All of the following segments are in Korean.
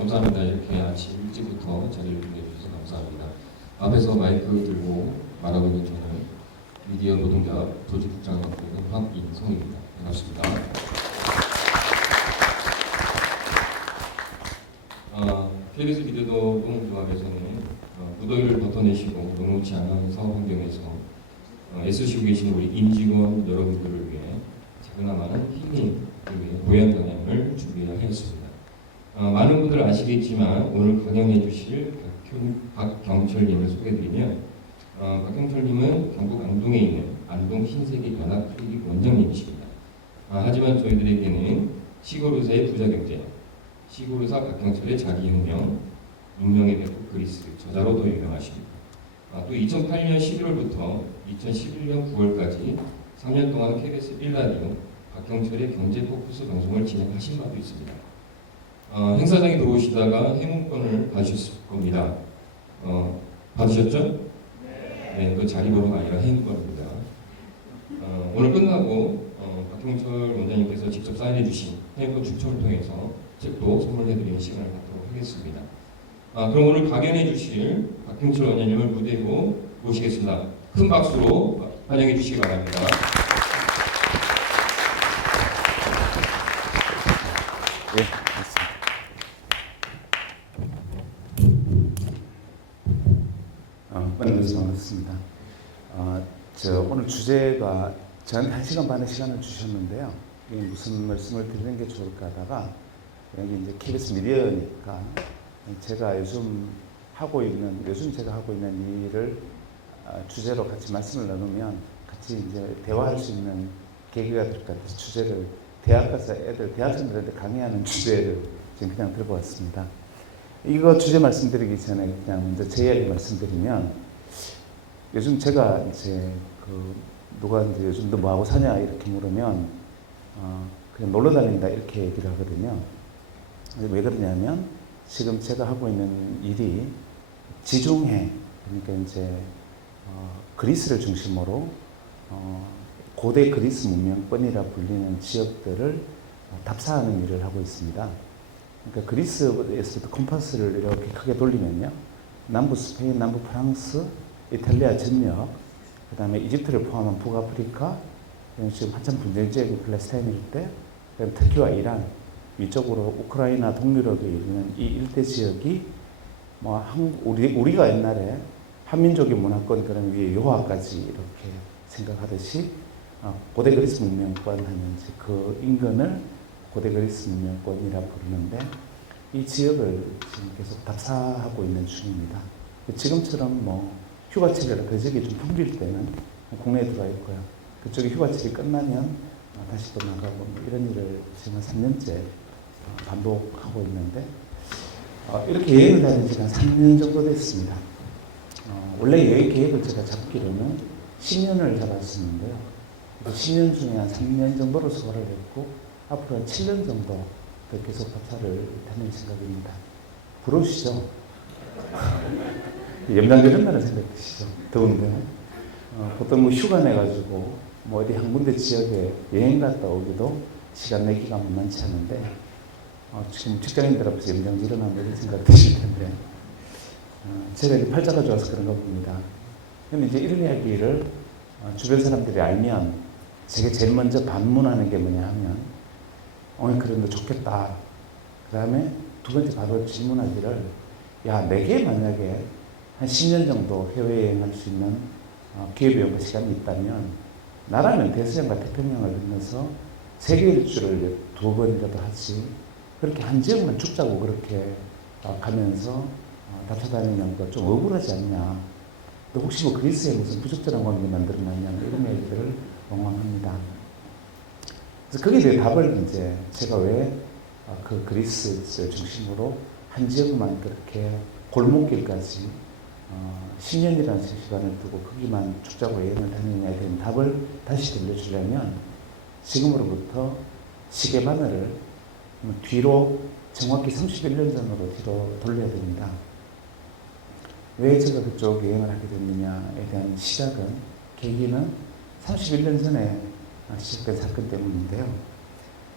감사합니다. 이렇게 아침 일찍부터 자리를 빛내주셔서 감사합니다. 앞에서 마이크 들고 말하고 있는 저는 미디어 노동자 조직국장을 맡고 있는 황인성입니다. 반갑습니다. KBS 미디어 노동조합에서는 무더위를 버텨내시고 녹록지 않은 사업 환경에서 애쓰시고 계신 우리 임직원 여러분들을 위해 작은아마는 힐링을 위해 보양영양을 준비하였습니다. 많은 분들 아시겠지만 오늘 강연해 주실 박경철님을 소개해드리면 박경철님은 경북 안동에 있는 안동 신세계 연합클리닉 원장님이십니다. 하지만 저희들에게는 시골의사의 부자경제, 시골의사 박경철의 자기혁명, 운명의 백국 그리스 저자로 더 유명하십니다. 또 2008년 11월부터 2011년 9월까지 3년 동안 KBS 1라디오 박경철의 경제 포커스 방송을 진행하신 바도 있습니다. 행사장에 들어오시다가 행운권을 받으셨을 겁니다. 받으셨죠? 네, 그 자리번호가 아니라 행운권입니다. 오늘 끝나고 박경철 원장님께서 직접 사인해 주신 행운권 추첨을 통해서 책도 선물해드리는 시간을 갖도록 하겠습니다. 그럼 오늘 강연해 주실 박경철 원장님을 무대로 모시겠습니다. 큰 박수로 환영해 주시기 바랍니다. 예, 맞습니다. 반갑습니다. 오늘 주제가 저한테 1시간 반의 시간을 주셨는데요. 이게 무슨 말씀을 드리는 게 좋을까 하다가 여기 이제 KBS 미디어니까 제가 요즘 제가 하고 있는 일을 주제로 같이 말씀을 나누면 같이 이제 대화할 수 있는 계기가 될 것 같아서 주제를 대학 가서 대학생들한테 강의하는 주제를 지금 그냥 들고 왔습니다. 이거 주제 말씀드리기 전에 그냥 먼저 제 이야기 말씀드리면 요즘 제가 이제 누가 이제 요즘 너 뭐하고 사냐 이렇게 물으면 그냥 놀러 다닌다 이렇게 얘기를 하거든요. 왜 그러냐면 지금 제가 하고 있는 일이 지중해 그러니까 이제 그리스를 중심으로 고대 그리스 문명권이라 불리는 지역들을 답사하는 일을 하고 있습니다. 그러니까 그리스에서도 컴파스를 이렇게 크게 돌리면요, 남부 스페인, 남부 프랑스, 이탈리아 전역, 그 다음에 이집트를 포함한 북아프리카, 지금 한참 분쟁 지역이 팔레스타인 일대, 그다음 터키와 이란, 위쪽으로 우크라이나 동유럽에 이르는 이 일대 지역이 우리가 옛날에 한민족의 문화권 그런 위에 요하까지 이렇게 생각하듯이 고대 그리스 문명권 하면 이제 그 인근을 고대 그리스 문명권이라 부르는데 이 지역을 지금 계속 답사하고 있는 중입니다. 지금처럼 휴가철이라 그 지역이 좀 텅빌 때는 국내에 들어와 있고요. 그쪽에 휴가철이 끝나면 다시 또 나가고 이런 일을 지금 3년째 반복하고 있는데 이렇게 여행을 다닌 지가 3년 정도 됐습니다. 원래 여행 계획을 제가 잡기로는 10년을 잡았었는데요. 10년 중에 한 3년 정도로 소화를 했고 앞으로 한 7년 정도 더 계속 답사를 다닐 생각입니다. 부러우시죠? 염장되는다는 생각 드시죠? 더운데. 보통 휴가 내가지고 어디 한 군데 지역에 여행 갔다 오기도 시간 내기가 만만치 않은데 지금 직장인들 앞에서 염장 일어나면 이런 생각 드실 텐데 제가 이제 팔자가 좋아서 그런가 봅니다. 근데 이제 이런 이야기를 주변 사람들이 알면 제가 제일 먼저 반문하는 게 뭐냐 하면 그래도 좋겠다. 그 다음에 두 번째 바로 질문하기를 내게 만약에 한 10년 정도 해외여행할 수 있는 기회비용과 시간이 있다면 나라면 대서양과 태평양을 건너서 세계 일주를 2번이라도 하지 그렇게 한 지역만 죽자고 그렇게 가면서 다쳐다니는 거 좀 억울하지 않냐. 또 혹시 그리스에 무슨 부적절한 관계 만들어놨냐 이런 얘기들을 엉망합니다. 그래서 거기에 대해 답을 이제 제가 왜 그 그리스를 중심으로 한 지역만 그렇게 골목길까지 10년이라는 시간을 두고 거기만 죽자고 여행을 다니느냐에 대한 답을 다시 들려주려면 지금으로부터 시계바늘을 뒤로 정확히 31년 전으로 뒤로 돌려야 됩니다. 왜 제가 그쪽 여행을 하게 됐느냐에 대한 계기는 31년 전에 시작된 사건 때문인데요.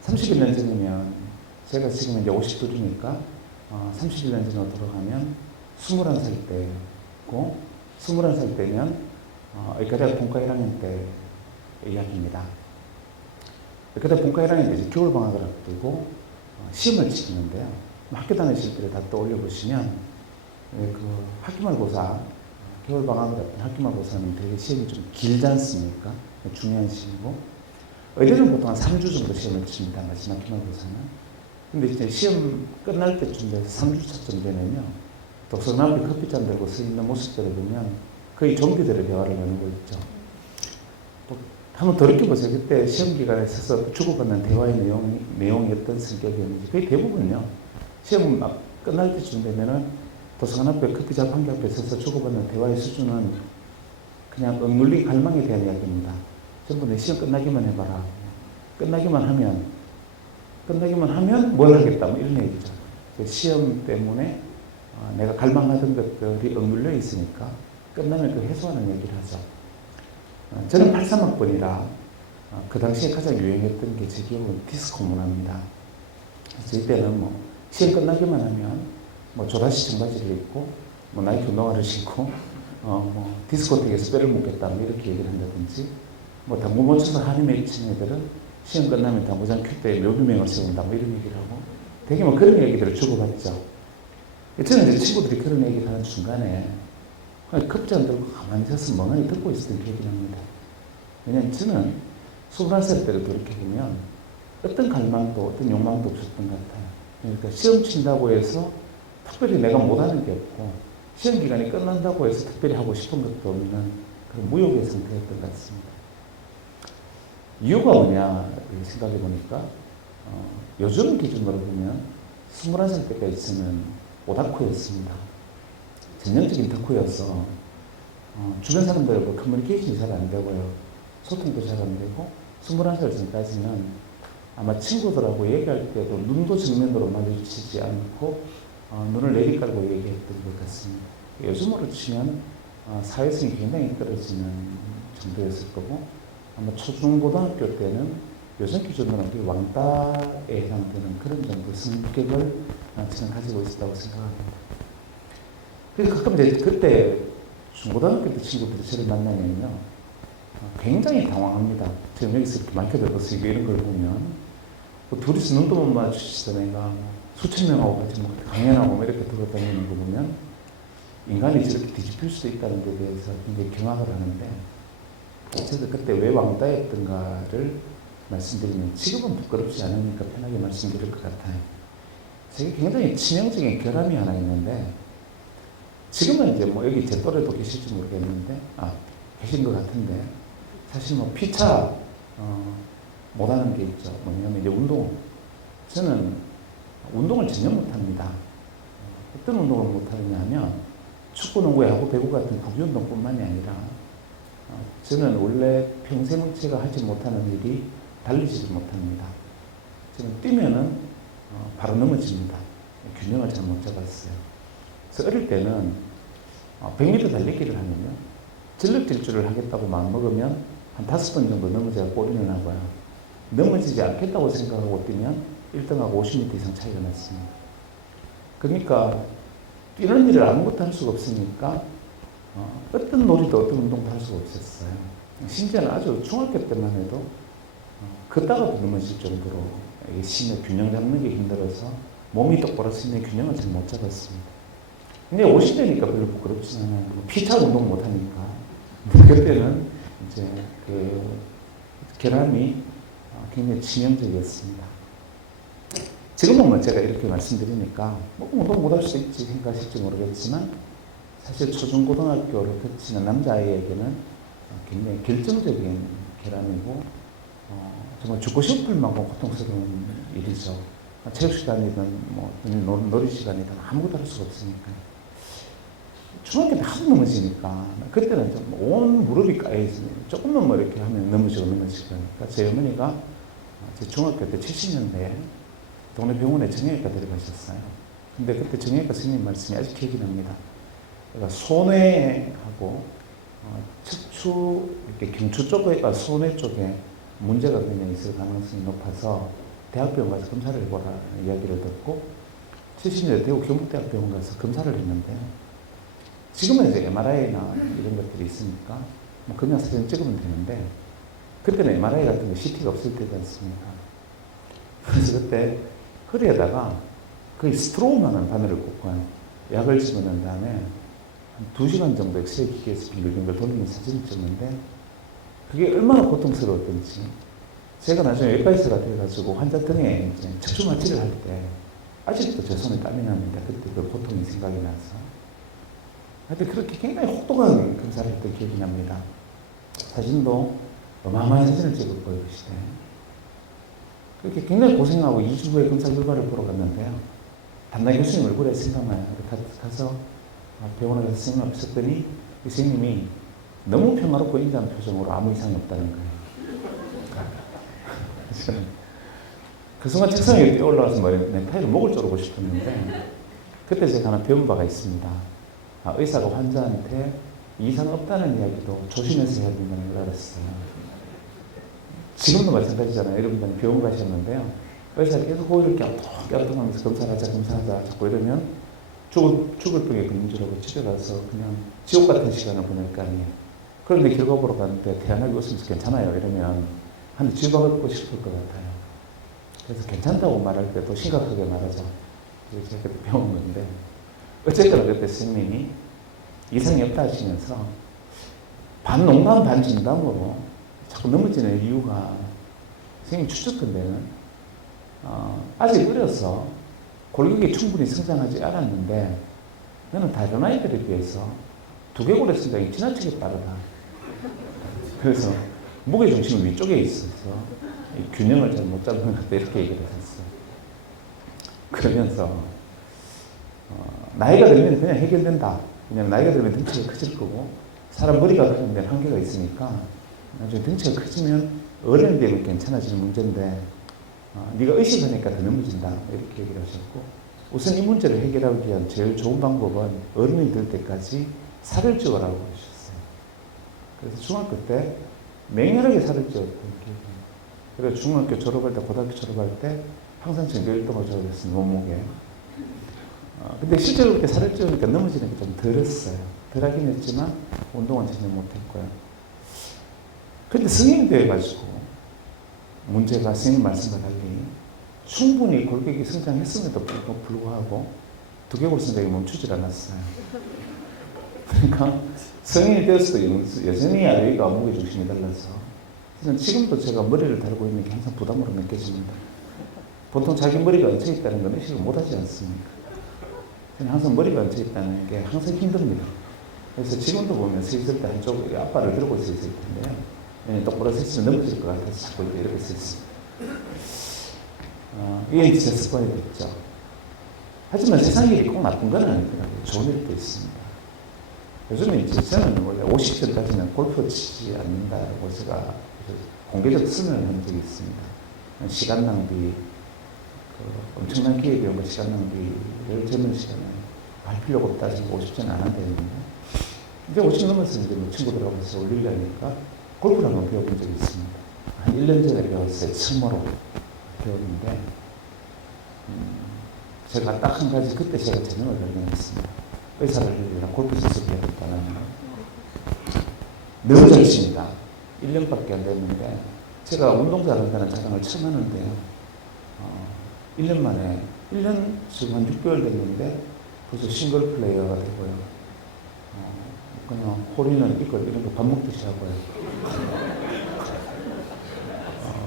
31년 전이면 제가 지금 이제 52이니까 31년 전으로 돌아가면 21살 때고 21살 때면 의과대학 본과 1학년 때 이야기입니다. 의과대학 본과 1학년 때 이제 겨울방학을 앞두고 시험을 치는데요. 학교 다니실 때를 다 떠올려 보시면 그 학기말고사 겨울방학을 앞둔 학기말고사는 되게 시험이 좀 길지 않습니까? 중요한 시험이고 의대는 보통 한 3주 정도 시험을 칩니다. 마지막 기말고사는. 근데 이제 시험 끝날 때쯤 돼서 3주차쯤 되면요. 독서관 앞에 커피잔 들고 서 있는 모습들을 보면 거의 좀비들의 대화를 나누고 있죠. 한번 더럽게 보세요. 그때 시험 기간에 서서 주고받는 대화의 내용이 어떤 성격이었는지 거의 대부분요. 시험 막 끝날 때쯤 되면은 도서관 앞에 커피잔 한 개 앞에 서서 주고받는 대화의 수준은 그냥 억눌리 갈망에 대한 이야기입니다. 전부 내 시험 끝나기만 해봐라. 끝나기만 하면 뭘 하겠다. 뭐 이런 얘기죠. 시험 때문에 내가 갈망하던 것들이 억눌려 있으니까 끝나면 그 해소하는 얘기를 하죠. 저는 83학번이라 그 당시에 가장 유행했던 게 제 기억은 디스코 문화입니다. 저희 때는 뭐 시험 끝나기만 하면 뭐 조다시 청바지를 입고 뭐 나이키 운동화를 신고 뭐 디스코텍에서 뼈를 묻겠다 뭐 이렇게 얘기를 한다든지 뭐 당구 못 쳐서 한이 맺힌 애들은 시험 끝나면 당구장 큐대에 묘비명을 세운다 뭐 이런 얘기를 하고 되게 뭐 그런 얘기들을 주고받죠. 저는 이제 친구들이 그런 얘기를 하는 중간에 커피잔 들고 가만히 서서 멍하니 듣고 있었던 기억이 납니다. 왜냐하면 저는 21살 때를 돌이켜보면 어떤 갈망도 어떤 욕망도 없었던 것 같아요. 그러니까 시험 친다고 해서 특별히 내가 못하는 게 없고 시험 기간이 끝난다고 해서 특별히 하고 싶은 것도 없는 그런 무욕의 상태였던 것 같습니다. 이유가 뭐냐 생각해 보니까 요즘 기준으로 보면 21살 때까지 저는 오다쿠였습니다. 전형적인 덕후여서 주변 사람들하고 커뮤니케이션이 잘 안 되고요. 소통도 잘 안 되고 21살 전까지는 아마 친구들하고 얘기할 때도 눈도 정면으로 마주치지 않고 눈을 내리깔고 얘기했던 것 같습니다. 요즘으로 치면 사회성이 굉장히 떨어지는 정도였을 거고 아마 초중고등학교 때는 요즘 기준으로 왕따에 해당되는 그런 정도 성격을 저는 가지고 있었다고 생각합니다. 그래서 가끔 이제 그때 중고등학교 때 친구들이 저를 만나면요. 굉장히 당황합니다. 지금 여기서 이렇게 마이크 들고 쓰고 이런 걸 보면 뭐 둘이서 눈도 못 마주치던 애가 수천 명하고 같이 뭐 강연하고 뭐 이렇게 돌아다니는 거 보면 인간이 저렇게 뒤집힐 수 있다는 데 대해서 굉장히 경악을 하는데 제가 그때 왜 왕따였던가를 말씀드리면 지금은 부끄럽지 않으니까 편하게 말씀드릴 것 같아요. 제가 굉장히 치명적인 결함이 하나 있는데 지금은 이제 뭐 여기 제 또래도 계실지 모르겠는데 계신 것 같은데 사실 뭐 피차 못하는 게 있죠. 뭐냐면 이제 운동. 저는 운동을 전혀 못합니다. 어떤 운동을 못하느냐 하면 축구, 농구, 야구, 배구 같은 구기운동뿐만이 아니라 저는 원래 평생은 제가 하지 못하는 일이 달리지를 못합니다. 저는 뛰면은 바로 넘어집니다. 균형을 잘 못 잡았어요. 그래서 어릴 때는 100m 달리기를 하면요. 전력 질주를 하겠다고 마음먹으면 한 5번 정도 넘어져야 꼴이 나고요. 넘어지지 않겠다고 생각하고 뛰면 1등하고 50m 이상 차이가 났습니다. 그러니까 뛰는 일을 아무것도 할 수가 없으니까 어떤 놀이도 어떤 운동도 할 수가 없었어요. 심지어는 아주 중학교 때만 해도 걷다가도 넘어질 정도로 심의 균형 잡는 게 힘들어서 몸이 똑바로 서 있는 균형을 잘 못 잡았습니다. 근데 50대니까 별로 부끄럽지 않아요. 피차 운동 못 하니까. 그때는 이제 그 결함이 굉장히 치명적이었습니다. 지금은 뭐 제가 이렇게 말씀드리니까 뭐 운동 못 할 수 있지 생각하실지 모르겠지만 사실 초중고등학교를 거치는 남자아이에게는 굉장히 결정적인 결함이고 정말 죽고 싶을 만큼 고통스러운 일이죠. 체육시간이든 뭐 놀이시간이든 아무것도 할 수가 없으니까. 중학교 때 하도 넘어지니까 그때는 좀 온 무릎이 까여있으니 조금만 뭐 이렇게 하면 넘어지고 그러니까 제 어머니가 제 중학교 때 70년대에 동네 병원에 정형외과 데려가셨어요. 근데 그때 정형외과 선생님 말씀이 아직 기억이 납니다. 그러니까 손해하고 척추 이렇게 경추 쪽에 손해 쪽에 문제가 굉장히 있을 가능성이 높아서 대학병원 가서 검사를 해보라 이야기를 듣고 70년대 대구 경북대학 병원 가서 검사를 했는데 지금은 이제 MRI나 이런 것들이 있으니까 뭐 그냥 사진 찍으면 되는데 그때는 MRI 같은 거 CT가 없을 때지 않습니까? 그래서 그때 허리에다가 거의 스트로우만한 바늘을 꽂고 약을 집어넣은 다음에 한 2시간 정도 엑스레이 기계에서 빙글빙글 돌리면서 사진을 찍는데 그게 얼마나 고통스러웠던지 제가 나중에 웹바이스가 돼가지고 환자 등에 이제 척추 마취를 할 때 아직도 제 손에 땀이 납니다. 그때 그 고통이 생각이 나서. 하여튼 그렇게 굉장히 혹독한 검사를 했던 기억이 납니다. 사진도 어마어마한 사진을 찍었고요, 그 시대에. 그렇게 굉장히 고생하고 2주 후에 검사 결과를 보러 갔는데요. 담당 교수님 얼굴에 생각나요. 가서 병원에 가서 선생님 앞에 섰더니 그 선생님이 너무 평화롭고 인자한 표정으로 아무 이상이 없다는 거예요. 그 순간 책상 위에 뛰어올라와서 넥타이로 목을 조르고 싶었는데 그때 제가 하나 배운 바가 있습니다. 의사가 환자한테 이상 없다는 이야기도 조심해서 해야 된다는 걸 알았어요. 지금도 마찬가지잖아요. 여러분들은 병원 가셨는데요. 의사가 계속 이렇게 갸우뚱하면서 검사하자 자꾸 이러면 죽을 병에 걸린 줄 알고 집에 가서 그냥 지옥 같은 시간을 보낼 거 아니에요. 그런데 결과 보러 갔는데 태연하게 웃으면서 괜찮아요 이러면 한 쥐박고 싶을 것 같아요. 그래서 괜찮다고 말할 때도 심각하게 말하자. 제가 그때 배운 건데 어쨌거나 그때 선생님이 이상이 없다 하시면서 반 농담 반 진담으로 자꾸 넘어지는 이유가 선생님 추측컨대는 아직 어려서 골격이 충분히 성장하지 않았는데 너는 다른 아이들에 비해서 두개골의 성장이 지나치게 빠르다. 그래서 무게중심이 위쪽에 있어서 균형을 잘 못 잡는 것 같다 이렇게 얘기를 했어요. 그러면서 나이가 들면 그냥 해결된다. 그냥 나이가 들면 덩치가 커질 거고 사람 머리가 크면 한계가 있으니까 나중에 덩치가 커지면 어른이 되면 괜찮아지는 문제인데 네가 의식하니까 더 넘어진다 이렇게 얘기를 하셨고 우선 이 문제를 해결하기 위한 제일 좋은 방법은 어른이 될 때까지 살을 찌우라고 하셨어요. 그래서 중학교 때 맹렬하게 살을 찌웠던 기억이 나요. 그래서 중학교 졸업할 때 고등학교 졸업할 때 항상 전교 1등을 줘야겠어요. 몸무게. 근데 실제로 그렇게 살을 찌우니까 넘어지는 게 좀 덜했어요. 덜하긴 했지만 운동은 전혀 못했고요. 근데 성인이 돼가지고 문제가 선생님 말씀과 달리 충분히 골격이 성장했음에도 불구하고 두개골 성장이 멈추질 않았어요. 그러니까 성인이 되었어도 여전히 아이가 무게중심이 달라서 지금도 제가 머리를 다루고 있는 게 항상 부담으로 느껴집니다. 보통 자기 머리가 얹혀있다는 건 의식을 못하지 않습니까? 저는 항상 머리가 얹혀있다는 게 항상 힘듭니다. 그래서 지금도 보면 서 있을 때 한쪽 앞발을 들고 서 있을 텐데요. 똑바로 서 있으면 넘어질 것 같아서 자꾸 이렇게 서 있습니다. 이게 제 습관이 됐죠. 하지만 세상 일이 꼭 나쁜 건 아니더라고요. 좋은 일도 있습니다. 요즘에 이제 저는 원래 50전까지는 골프 치지 않는다고 제가 공개적 선언을 한 적이 있습니다. 시간 낭비, 엄청난 기회에 대한 시간 낭비를 젊은 시간에 할 필요가 없다. 지금 50전은 안 한다 했는데 이제 50 넘어서 이제 뭐 친구들하고 해서 올리려니까 골프를 한번 배워본 적이 있습니다. 한 1년 전에 배웠어요. 처음으로 배웠는데 제가 딱 한 가지 그때 제가 재능을 발견했습니다. 의사를 하려면 골프 선수 배웠다는 거. 너무 잘 칩니다. 1년밖에 안 됐는데 제가 운동 잘한다는 자랑을 처음 하는데요. 1년 만에 1년 지금 한 6개월 됐는데 벌써 싱글 플레이어가 되고요. 그냥 홀인원 이걸 이런 거 밥 먹듯이 하고요.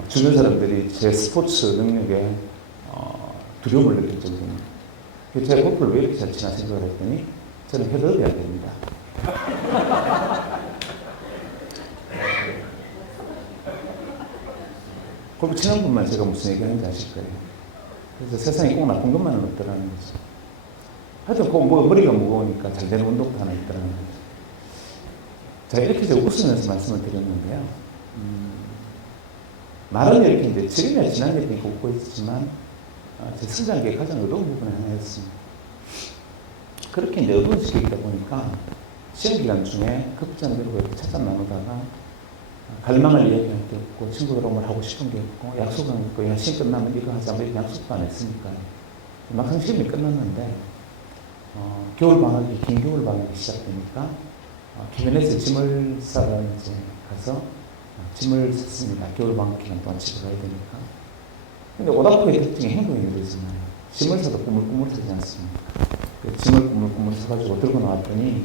주변 사람들이 제 스포츠 능력에 두려움을 느낄 정도입니다. 제가 골프를 왜 이렇게 잘 치나 생각을 했더니 저는 헤드업해야 됩니다. 골프 치는 분만 제가 무슨 얘기하는지 아실 거예요. 그래서 세상에 꼭 나쁜 것만은 없더라는 거죠. 하여튼 머리가 무거우니까 잘 되는 운동도 하나 있더라는 거죠. 제가 이렇게 제가 웃으면서 말씀을 드렸는데요. 말은 이렇게 이제 지금이야 지난 일이 웃고 있지만 제 성장기에 가장 어려운 부분이 하나였습니다. 그렇게 이제 어두운 시기이다 보니까 시험 기간 중에 급전을 들고 이렇게 찾아 나누다가 갈망을 이야기할 게 없고 친구들하고 뭘 하고 싶은 게 없고 약속은 있고 그냥 시험 끝나면 이거 하자 뭐 이렇게 약속도 안 했으니까요. 막상 시험이 끝났는데 겨울 방학이 긴 겨울 방학이 시작되니까 주변에서 짐을 싸러 이제 가서 짐을 샀습니다. 겨울 방학 기간 동안 집에 가야 되니까. 근데 오다프의 특징이 행동이 이러잖아요. 짐을 사도 꾸물꾸물 사지 않습니까? 짐을 꾸물꾸물 사가지고 들고 나왔더니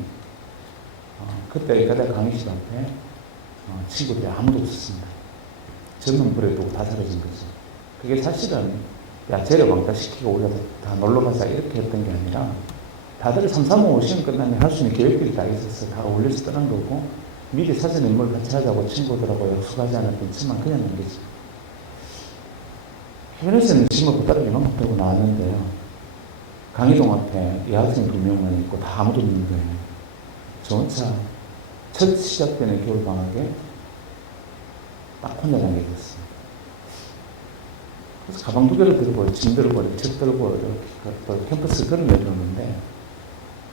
그때 가다 강의실 앞에 친구들이 아무도 없었습니다. 저는 불에 두고 다 사라진 거죠. 그게 사실은 야 쟤를 왕따 시키고 우리가 다 놀러 가자 이렇게 했던 게 아니라 다들 3, 3, 5 시험 끝나면 할 수 있는 계획들이 다 있었어. 다 어울려서 떠난 거고 미리 사전 인물 같이 하자고 친구들하고 약속하지 않았던 짐만 그냥 남겼죠. 해변에서는 짐을 보따리 이만큼 들고 나왔는데요. 강의동 앞에 여학생 2명만 있고 다 아무도 없는 거예요. 저 혼자 첫 시작되는 겨울방학에 딱 혼자 남겨졌어요. 그래서 가방 2개를 들고 짐 들고 이렇게 책 들고 이렇게 캠퍼스 걸어 내려오는데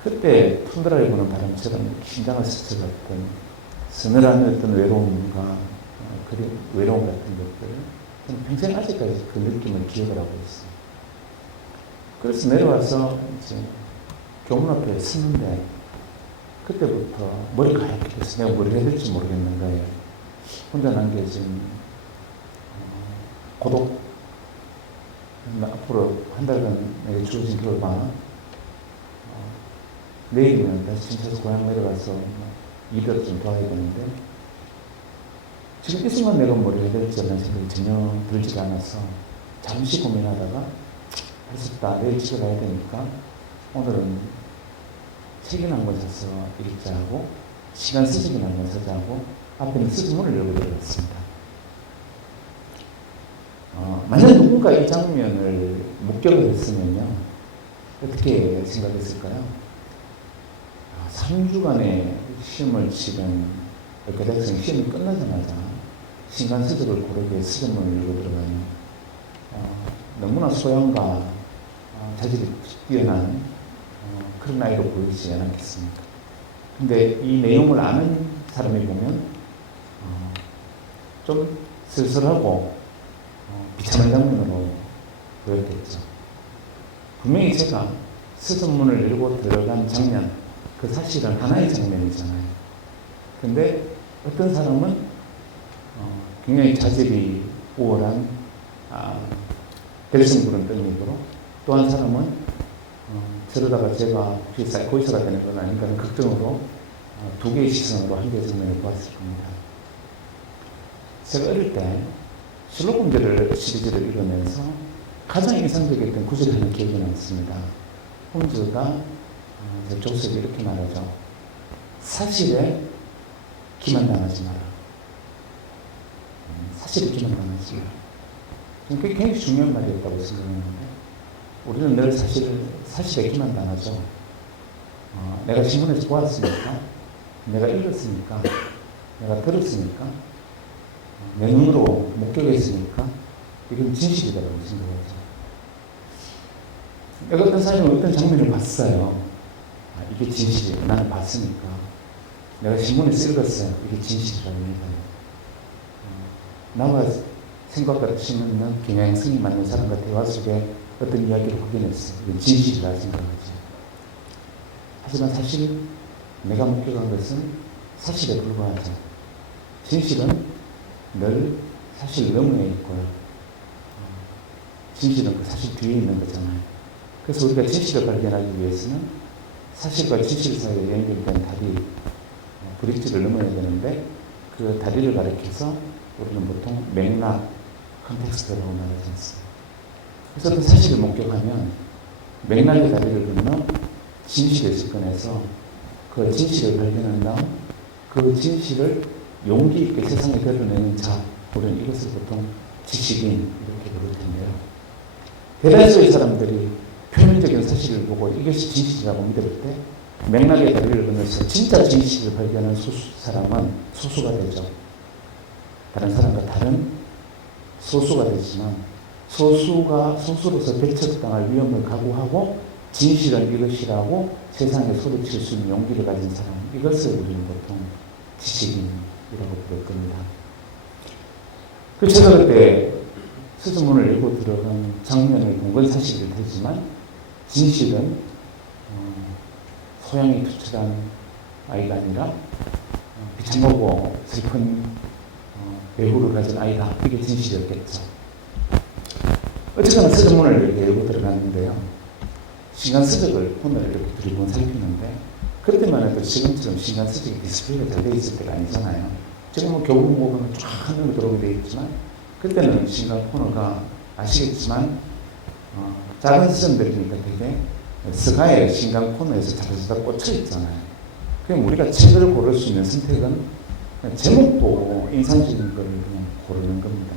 그때 툰드라에 부는 바람처럼 긴장을 스쳐갔던 서늘한 어떤 외로움과 외로움 같은 것들 저는 평생 아직까지 그 느낌을 기억을 하고 있어요. 그래서 내려와서 이제 교문 앞에 서는데 그때부터 머리가 하얗게 돼서 내가 뭘 해야 될지 모르겠는 거예요. 혼자 남겨진 고독. 앞으로 한 달간 내게 주어진 겨울방학 내일이면 다시 진짜서 고향 내려가서 일을 좀 도와야 되는데 지금 이 순간 내가 뭘 해야 될지 라는 생각이 전혀 들지가 않아서 잠시 고민하다가 할 수 없다. 내일 집에 가야 되니까 오늘은 책이나 한권 사서 읽자고 시간 쓰기나 한권 사자고 앞에 있는 스승문을 열고 들어갔습니다. 만약 누군가 이 장면을 목격을 했으면요 어떻게 생각했을까요? 3주간의 시험을 치른 교대학생 시험이 끝나자마자 신간수적을 고르게 스승문을 열고 들어가는 너무나 소양과 자질이 뛰어난 그런 아이로 보이지 않았겠습니까? 근데 이 내용을 아는 사람이 보면 좀 쓸쓸하고 비참한 장면으로 보였겠죠. 분명히 제가 스승문을 열고 들어간 장면, 그 사실은 하나의 장면이잖아요. 근데 어떤 사람은 굉장히 자질이 우월한 대승부른 떡잎으로 또 한 사람은 저러다가 제가 혹시 사이코이스가 되는 건 아닌가 하는 걱정으로 두 개의 시선으로 한 개의 장면을 보았을 겁니다. 제가 어릴 때 실록 문제를 시리즈를 읽으면서 가장 인상적이었던 구절이 하나 기억이 남습니다. 홈즈가 조셉이 이렇게 말하죠. 사실에 기만당하지 마라. 사실에 기만당하지 마라. 저는 그게 굉장히 중요한 말이었다고 생각했는데 우리는 늘 사실에 기만당하죠. 내가 신문에서 보았으니까, 내가 읽었으니까, 내가 들었으니까, 내 눈으로 목격했으니까 이건 진실이라고 생각하죠. 내가 어떤 사람이 어떤 장면을 봤어요. 이게 진실이에요. 나는 봤으니까. 내가 신문에서 읽었어요. 이게 진실이라고 얘기해요. 나와 생각과 치는 경향성이 맞는 사람과 대화 속에 어떤 이야기를 확인했어요. 이건 진실이라 생각하죠. 하지만 사실 내가 목격한 것은 사실에 불과하죠. 진실은 늘 사실 너머에 있고요. 진실은 그 사실 뒤에 있는 거잖아요. 그래서 우리가 진실을 발견하기 위해서는 사실과 진실 사이에 연결된 다리, 브릿지를 넘어야 되는데 그 다리를 가리켜서 우리는 보통 맥락, 컨텍스트라고 말하지 않습니다. 그래서 어떤 사실을 목격하면 맥락의 다리를 건너 진실에 접근해서 그 진실을 발견한 다음 그 진실을 용기 있게 세상에 드러내는 자, 우리는 이것을 보통 지식인 이렇게 부를 텐데요. 대다수의 사람들이 표면적인 사실을 보고 이것이 진실이라고 믿을 때 맥락의 다리를 건너서 진짜 진실을 발견한 사람은 소수가 되죠. 다른 사람과 다른 소수가 되지만 소수로서 배척당할 위험을 각오하고 진실은 이것이라고 세상에 소리칠 수 있는 용기를 가진 사람, 이것을 우리는 보통 지식인이라고 부를 겁니다. 제가 그때 스승문을 읽고 들어간 장면을 본 건 사실일 테지만 진실은 소양이 투철한 아이가 아니라 비참하고 슬픈 외부를 가진 아이다. 이게 진실이었겠죠. 어쨌거나 서점문을 이렇게 열고 들어갔는데요. 신간서적을 오늘 이렇게 두리번 살피는데 그때만 해도 지금처럼 신간서적이 디스플레이가 잘 되어 있을 때가 아니잖아요. 지금은 교보문고는 쫙 하늘로 들어오게 되어 있지만 그때는 신간 코너가 아시겠지만 작은 서점들이니까 되게 서가에 신간 코너에서 자다자다 꽂혀 있잖아요. 그럼 우리가 책을 고를 수 있는 선택은 그냥 제목 보고 인상적인 걸 그냥 고르는 겁니다.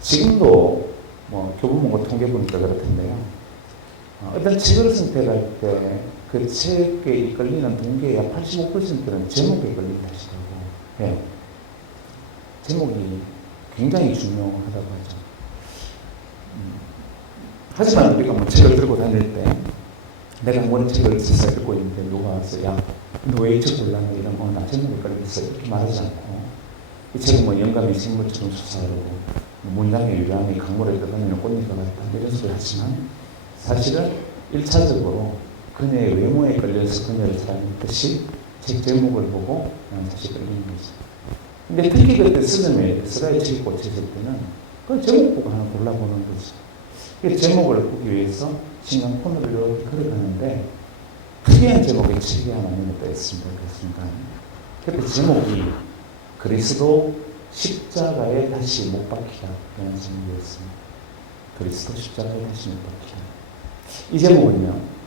지금도 뭐 교보문고 통계 보니까 그렇던데요. 어떤 책을 선택할 때 그 책에 이끌리는 동기의 약 85%는 제목에 걸린다시더라고요. 네. 제목이 굉장히 중요하다고 하죠. 하지만 우리가 뭐 책을 들고 다닐 때 내가 뭐 책을 진짜 읽고 있는데 누가 와서 야, 너 왜 이 책 골랐냐 이러면 나 제목에 걸렸어 이렇게 말하지 않고 이 책은 뭐 영감의 식물처럼 솟아오르고 문장의 유량이 강물에 떠다니는 꽃잎과 같다 이런 소리 하지만 사실은 1차적으로 그녀의 외모에 걸려서 그녀를 사랑했듯이 책 제목을 보고 나는 다시 걸리는 거죠. 근데 특히 그때 서점에 서가의 책이 꽂혔을 때는 그 제목 보고 하나 골라보는 거죠. 그 제목을 보기 위해서 신간 코너를 이렇게 걸어가는데 특이한 제목의 책이 하나 눈에 떠있습니다. 그 순간. 그때 제목이 그리스도 십자가에 다시 못 박히다 라는 제목이었습니다. 그리스도 십자가에 다시 못 박히다. 이 제목은요.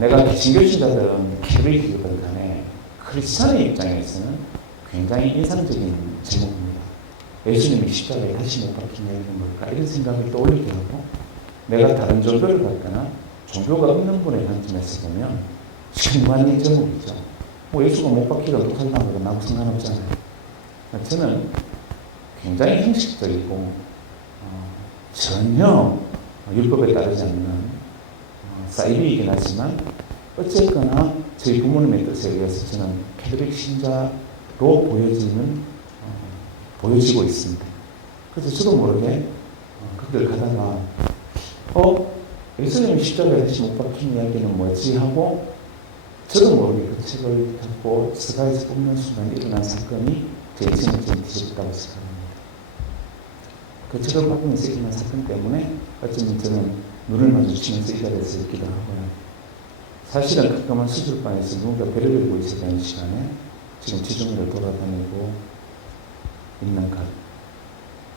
내가 개신교신자들은 캐톨릭이든 간에 크리스찬의 입장에서는 굉장히 인상적인 제목입니다. 예수님이 십자가에 다시 못 박히냐 이런 걸까 이런 생각을 떠올리게 하고 내가 다른 종교를 갖거나 종교가 없는 분의 관점에서 보면 신관의 제목이죠. 뭐 예수가 못 박히가 어떡하려고 하고 나하고 상관없잖아요. 저는 굉장히 형식적이고 전혀 율법에 따르지 않는 사이비이긴 하지만 어쨌거나 저희 부모님의 뜻에 의해서 저는 캐톨릭 신자로 보여지고 있습니다. 그래서 저도 모르게 그 길 가다가 예수님이 십자가에 다시 못 박힌 이야기는 뭐지 하고 저도 모르게 그 책을 잡고 서가에서 뽑는 순간 일어난 사건이 제 인생을 좀 뒤집었다고 생각합니다. 그 책을 뽑으면서 일어난 사건 때문에 어쩌면 저는 눈을 마주치면서 이 자리에서 있기도 하고요. 사실은 가끔은 수술방에서 누군가 배를 들고 있어야 되는 시간에 지금 지중해를 돌아다니고 있는 것.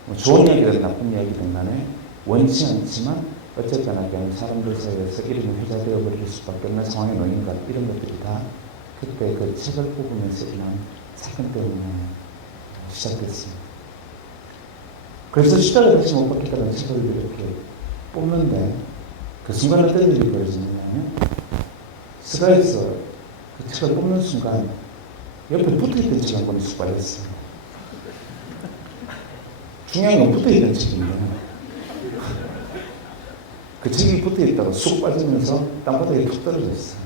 뭐 좋은 이야기든 나쁜 이야기든 간에 원치 않지만 어쨌거나 그냥 사람들 사이에서 이름이 회자되어 버릴 수밖에 없는 상황에 놓인 것. 이런 것들이 다 그때 그 책을 뽑으면서 일어난 사건 때문에 시작됐습니다. 그래서 십자가에 다시 못 박혔다는 책을 이렇게 뽑는데 그 순간 어떤 일이 벌어지냐면 스가에서 그 책을 뽑는 순간 옆에 붙어있던 책이 한 권이 쑥 빠졌어요. 중요한 건 붙어있던 책인데 그 책이 붙어있다가 쑥 빠지면서 땅바닥에 툭 떨어졌어요.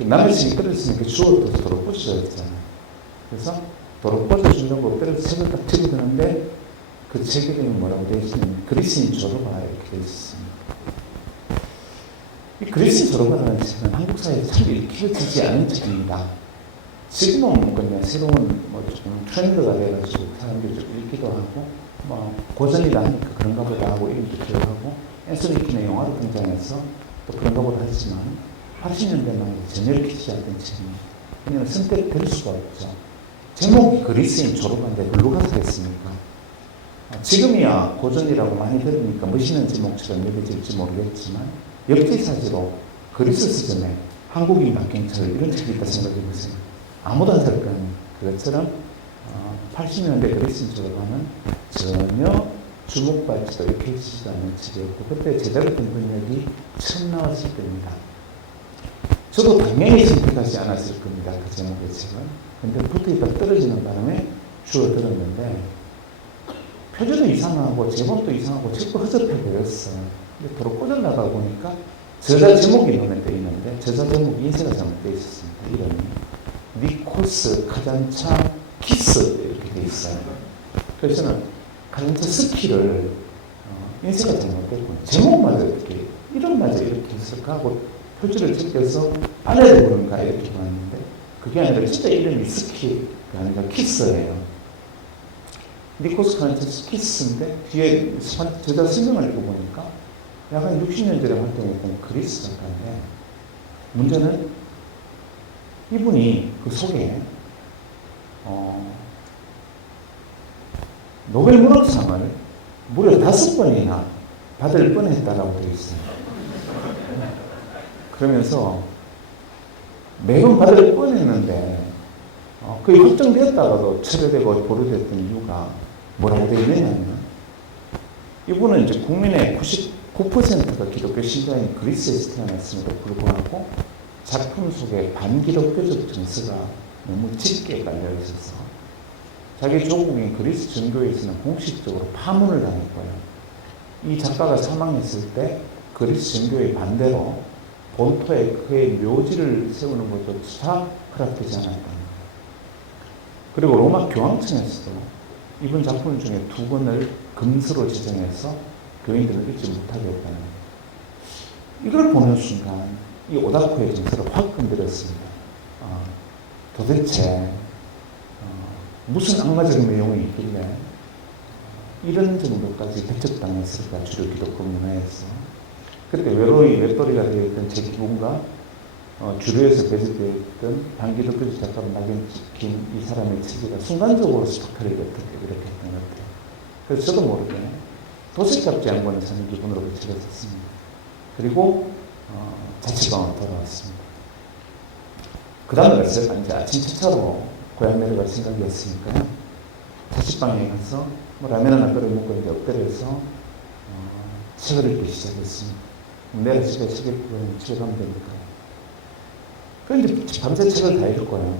남의 책이 떨어졌으니까 주워도 도로 꽂혀졌잖아요. 그래서 도로 꽂아주려고 책을 딱 집어드는데 그 책 이름이 뭐라고 되어 있으면 그리스인 조로가 이렇게 되어 있습니다. 이 그리스인 조로가라는 책은 한국 사회에 참 읽혀지지 않은 책입니다. 지금은 그냥 새로운 뭐 조금 트렌드가 돼가지고 사람들이 좀 읽기도 하고 뭐 고전이다 하니까 그런가 보다 하고 이름도 기억하고 앤서니 킨의 영화로 등장해서 또 그런가 보다 하지만 80년대만 전혀 읽히지 않던 책입니다. 왜냐하면 선택될 수가 없죠. 제목이 그리스인 조로가인데 글로 가서 됐습니까? 지금이야 고전이라고 많이 들으니까 멋있는 제목처럼 여겨질지 모르겠지만 역지사지로 그리스 서점에 한국인 박경철 이런 책이 있다 생각해보세요. 아무도 안 살 거는 그것처럼 80년대 그리스인 조로가는 전혀 주목받지도 읽혀지지도 않은 책이었고 그때 제대로 된 번역이 처음 나왔을 때입니다. 저도 당연히 선택하지 않았을 겁니다. 그 제목의 책은. 근데 붙어있다 떨어지는 바람에 주워들었는데 표지도 이상하고 제목도 이상하고 책도 허접해버렸어요. 근데 도로 꽂아나가 보니까 저자 제목이 눈에 띄어 있는데 저자 제목이 인쇄가 잘못되어 있었습니다. 이름이 니코스 카잔차 키스 이렇게 되어 있어요. 그래서 저는 카잔차 스키를 인쇄가 잘못됐고 제목마다 이렇게 이름마저 이렇게 했을까 하고 표지를 제껴서 아내도 그런가 이렇게 봤는데 그게 아니라 진짜 이름이 스키가 아니라 키스예요. 니코스 카란체스 키스인데 뒤에 저자 설명을 읽어보니까 약간 60년 전에 활동했던 그리스 작가인데 문제는 이분이 그 속에 노벨 문학상을 무려 5번이나 받을 뻔했다라고 되어 있어요. 그러면서 매번 받을 뻔했는데 거의 확정되었다가도 철회되고 보류됐던 이유가 뭐라고 되어 있느냐면 이분은 이제 국민의 99%가 기독교 신자인 그리스에서 태어났음에도 불구하고 작품 속에 반기독교적 정서가 너무 짙게 깔려 있어서 자기 조국인 그리스 정교회에서는 공식적으로 파문을 당했고요. 이 작가가 사망했을 때 그리스 정교회 반대로 본토에 그의 묘지를 세우는 것조차 허락되지 않았다는 거예요. 그리고 로마 교황청에서도 이분 작품 중에 2권을 금수로 지정해서 교인들을 읽지 못하게 했다는 거예요. 이걸 보는 순간 이 오다쿠의 정서를 확 건드렸습니다. 도대체 무슨 악마적인 내용이 있길래 이런 정도까지 배척당했을까 주류 기독교 문화에서. 그때 외로이 외톨이가 되어있던 제 기분과 주류에서 배제되어있던 반기독교적 작가로 낙인찍힌 이 사람의 체제가 순간적으로 스파크를 이렇게 했던 것 같아요. 그래서 저도 모르게 도색잡지 양반을 사는 기분으로 배척했었습니다. 그리고 자취방으로 돌아왔습니다. 그 다음에 제가 이제 아침 첫차로 고향 내려갈 생각이었으니까요. 자취방에 가서 라면 하나 끓여 먹고 이제 엎드려서 책을 읽기 시작했습니다. 내일 집에 책 읽고 집에 가면 되니까. 그런데 밤새 책을 다 읽고요.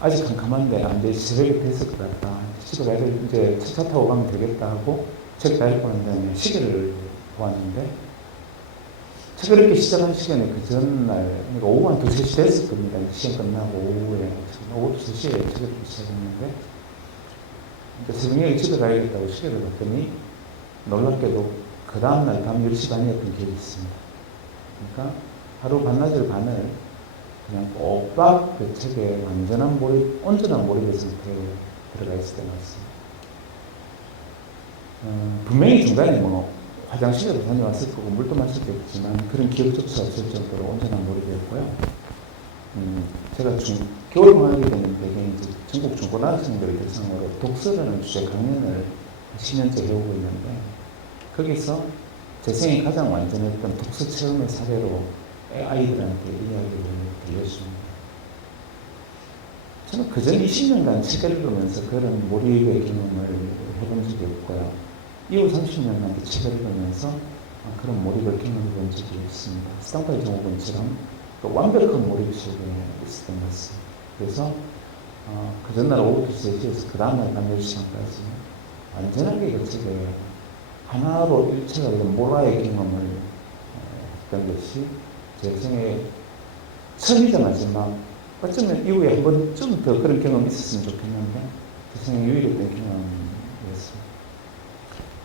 아직 캄캄한데 안 돼. 새벽이 됐을 것 같다. 집에 가서 이제 차 타고 가면 되겠다 하고 책 다 읽고 난 다음에 시계를 보았는데 책을 읽기 시작한 시간에 그 전날, 그러니까 오후 한 2, 3시 됐을 겁니다. 시간 끝나고 오후 2, 3시에 책을 읽기 시작했는데 새벽에 집에 가야겠다고 시계를 봤더니 놀랍게도 그 다음날 밤 10시 반이었던 기억이 있습니다. 그러니까 하루 반나절 반을 그냥 꼬박 그 책에 온전한 몰입의 상태에 들어가 있을 때가 있습니다. 분명히 중간에 화장실에도 다녀왔을 거고 물도 마실 게 없지만 그런 기억조차 없을 정도로 온전한 몰입이었고요. 제가 겨울방학이 되는 배경이 전국 중고등학생들을 대상으로 독서라는 주제 강연을 10년째 해오고 있는데 거기서 제 생에 가장 완전했던 독서 체험의 사례로 아이들한테 이야기를 들려줍니다. 저는 그전 20년간 책을 읽으면서 그런 몰입의 경험을 해본 적이 없고요. 이후 30년간 책을 읽으면서 그런 몰입을 경험해 본 적이 있습니다. 스탄파이 정호군처럼 그 완벽한 몰입 속에 있었던 것 같습니다. 그래서 그 전날 오후 3시에서 그 다음날 밤 10시간까지 완전하게 그 책에 하나로 일체가 된 몰라의 경험을 했던 것이 제 생에 처음이자 마지막, 어쩌면 이후에 한 번쯤 더 그런 경험이 있었으면 좋겠는데 제 생에 유일했던 경험이었습니다.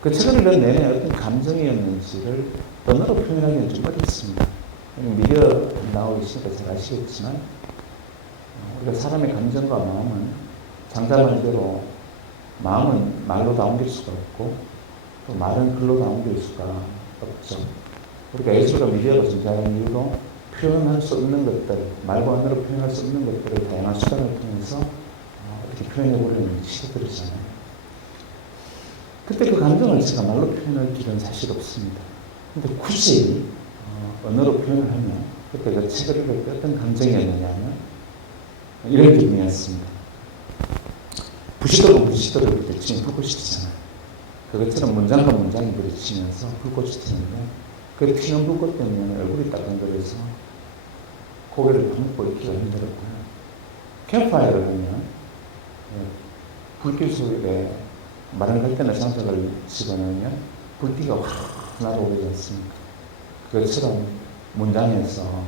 그 책을 읽는 내내 어떤 감정이었는지를 언어로 표현하기는 좀 어렵습니다. 미디어 나오기 시작해 잘 아시겠지만 우리가 사람의 감정과 마음은 장자 말대로 마음은 말로 다 옮길 수가 없고 또 말은 글로 다 옮길 수가 없죠. 우리가 예술과 미디어가 존재하는 이유도 표현할 수 없는 것들, 말과 언어로 표현할 수 없는 것들을 다양한 수단을 통해서 이렇게 표현해보려는 시도들이잖아요. 그때 그 감정을 제가 말로 표현할 길은 사실 없습니다. 근데 굳이 언어로 표현을 하면 그때 그 책을 읽을 때 어떤 감정이었느냐면 이런 기분이었습니다. 부시도를 부딪히면 불꽃이 튀잖아요. 그것처럼 문장과 문장이 부딪히면서 불꽃이 튀는데 그 튀는 불꽃 때문에 얼굴이 따끔거려서 고개를 감고 있기가 힘들었고요. 캠프파이어를 하면 불길 속에 마른 갈대나 장작을 집어넣으면 불띠가 확 날아오지 않습니까? 그것처럼 문장에서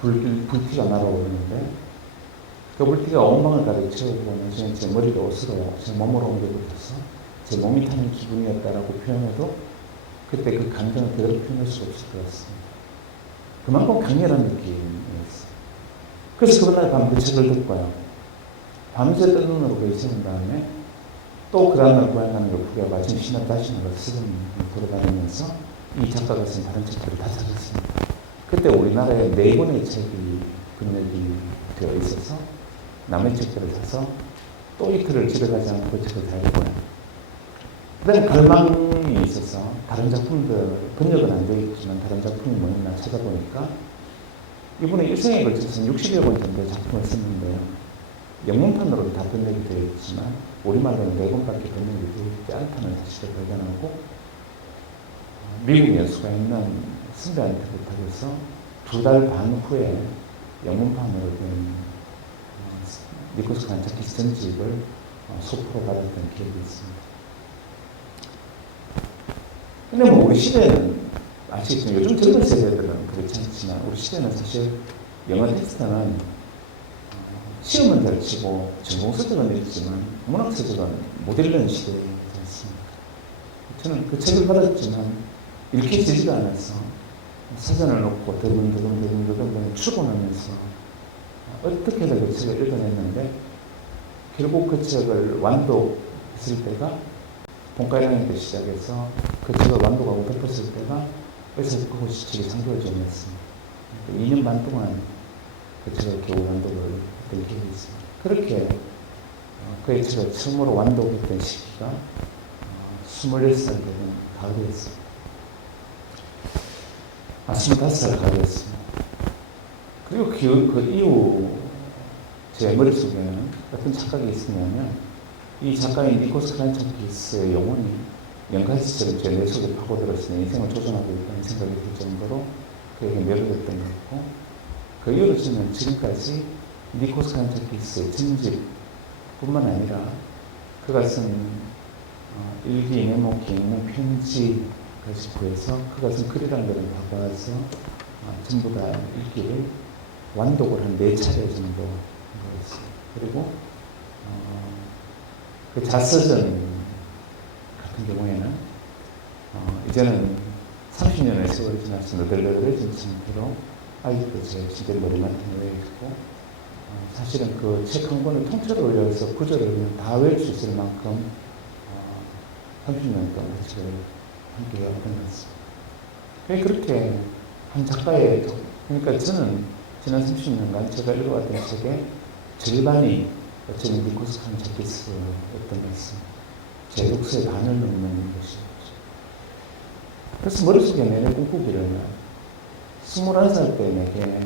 불띠가 날아오는데 그 불띠가 온 방을 가득 채우고 나중에 제 머리를 옷으로 제 몸으로 옮겨버려서 제 몸이 타는 기분이었다라고 표현해도 그때 그 감정을 그대로 표현할 수 없을 것 같습니다. 그만큼 강렬한 느낌이었어요. 그래서 그날 밤 그 책을 듣고요. 밤새 뜬 눈으로 거기 세운 다음에 또 그 다음날 고향 가는 게 후배가 지금 신학 다시 나가서 서점 돌아다니면서 이 작가가 쓴 다른 책들을 다 찾았습니다. 그때 우리나라에 4권의 책이 번역이 되어 있어서 남의 책들을 사서 또 이틀을 집에 가지 않고 그 책을 다 읽고요. 그 다음에 갈망이 있어서 다른 작품들, 번역은 안 되어 있지만 다른 작품이 뭐 있나 찾아보니까 이분의 일생에 걸쳐서 60여 권 정도의 작품을 썼는데요. 영문판으로도 다 번역이 되어 있지만 우리말로는 4권밖에 번역이 되어 있지 않다는 사실을 발견하고 미국 연수가 있는 선배한테 부탁해서 2달 반 후에 영문판으로 된 니콜스 칸차키스 전집을 소포로 받았던 기억이 있습니다. 근데 뭐 우리 시대는 아시겠지만 요즘 젊은 세대들은 그렇지 않지만 우리 시대는 사실 영어 텍스트는 시험은 잘 치고 전공서적은 읽지만 문학서적은 못 읽는 시대이지 않습니까? 저는 그 책을 받았지만 읽혀지지가 않아서 사전을 놓고 더듬더듬 출근하면서 어떻게든 그 책을 읽어냈는데 결국 그 책을 완독했을 때가 본과 1학년 때 시작해서 그 책을 완독하고 덮었을 때가 의사적 그곳 시책이 3개월 전이었습니다. 2년 반 동안 그 책을 겨우 완독을 했던 기억이 있습니다. 그렇게 그의 책을 처음으로 완독했던 시기가 26살 되는 가을이었습니다. 25살 가을이었습니다. 그리고 그 이후 제 머릿속에는 어떤 착각이 있었냐면 이 작가인 니콜스 칸차키스의 영혼이 연가시처럼 제 뇌 속에 파고들어서 내 인생을 조종하고 있다는 생각이 들 정도로 그에게 매료됐던 것 같고 그 이후로 저는 지금까지 니콜스 칸차키스의 전집뿐만 아니라 그가 쓴 일기, 메모기, 편지까지 구해서 그가 쓴 글이라는 것을 다 모아서 전부 다 읽기를 완독을 한 4차례 정도 한 거였어요. 그리고 그 자서전 같은 경우에는 이제는 30년의 세월이 지나서 너덜너덜해진 상태로 아직도 제 시대 머리맡에 놓여있고 사실은 그 책 한 권을 통째로 외워서 구절을 그냥 다 외울 수 있을 만큼 30년 동안 그 책을 함께 해왔던 것 같습니다. 그렇게 한 작가의 그러니까 저는 지난 30년간 제가 읽어왔던 책의 절반이 어쩌면 니콜스 칸차키스였던 것 같습니다. 제 독서의 반을 넘는 것이죠. 그래서 머릿속에 내내 꿈꾸기를 21살 때 내게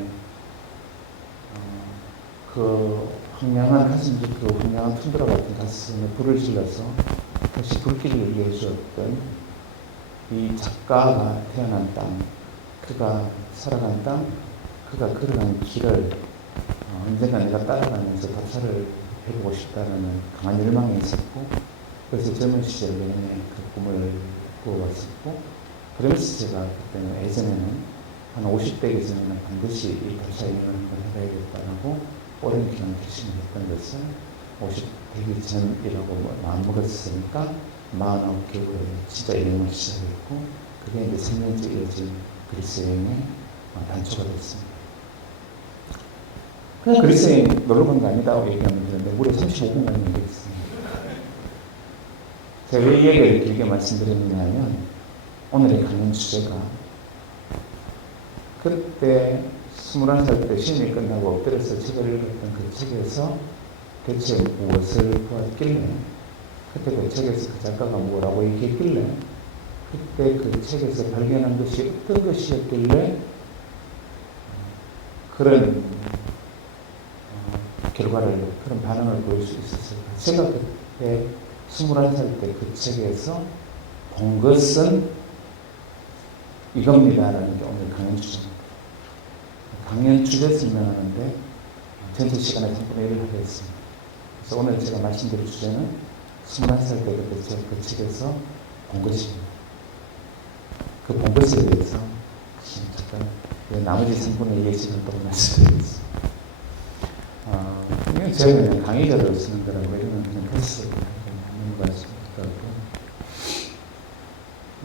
그 황량한 가슴 그 황량한 툰드라 같은 가슴에 불을 질러서 다시 불길을 위해 주었던 이 작가가 태어난 땅, 그가 살아간 땅, 그가 걸어간 길을 언젠가 내가 따라가면서 답사를 해보고 싶다는 강한 열망이 있었고 그래서 젊은 시절 내내 그 꿈을 꾸어왔었고 그러면서 제가 그때는 예전에는 한 50대기 전에는 반드시 이 답사 여행을 해봐야겠다고 오랜 기간 결심을 했던 것을 50대기 전이라고 마음먹었으니까 49개월에 진짜 여행을 시작했고 그게 이제 3년째 이어진 그리스 여행의 단초가 됐습니다. 그냥 그리스 여행 놀러 간 거 아니다고 얘기하면 되는데 무려 35분간 얘기했습니다. 제가 왜 이 얘기를 길게 말씀드렸느냐면 오늘의 강연 주제가 그때 21살 때 시험이 끝나고 엎드려서 책을 읽었던 그 책에서 대체 무엇을 보았길래 그때 그 책에서 그 작가가 뭐라고 얘기했길래 그때 그 책에서 발견한 것이 어떤 것이었길래 그런 결과를 그런 반응을 보일 수 있었을까. 제가 그때 21살 때 그 책에서 본 것은 이겁니다라는 게 오늘 강연 주제입니다. 강연 주제 설명하는데 전체 시간에 3분의 1을 하겠습니다. 그래서 오늘 제가 말씀드릴 주제는 21살 때 그 책에서 본 것입니다. 그 본 것에 대해서 잠깐 나머지 3분의 2의 시간 동안 말씀드리겠습니다. 이건 제가 그냥 강의자로 쓰는 거라고 이러면 그냥 패스 하는 것 같습니다.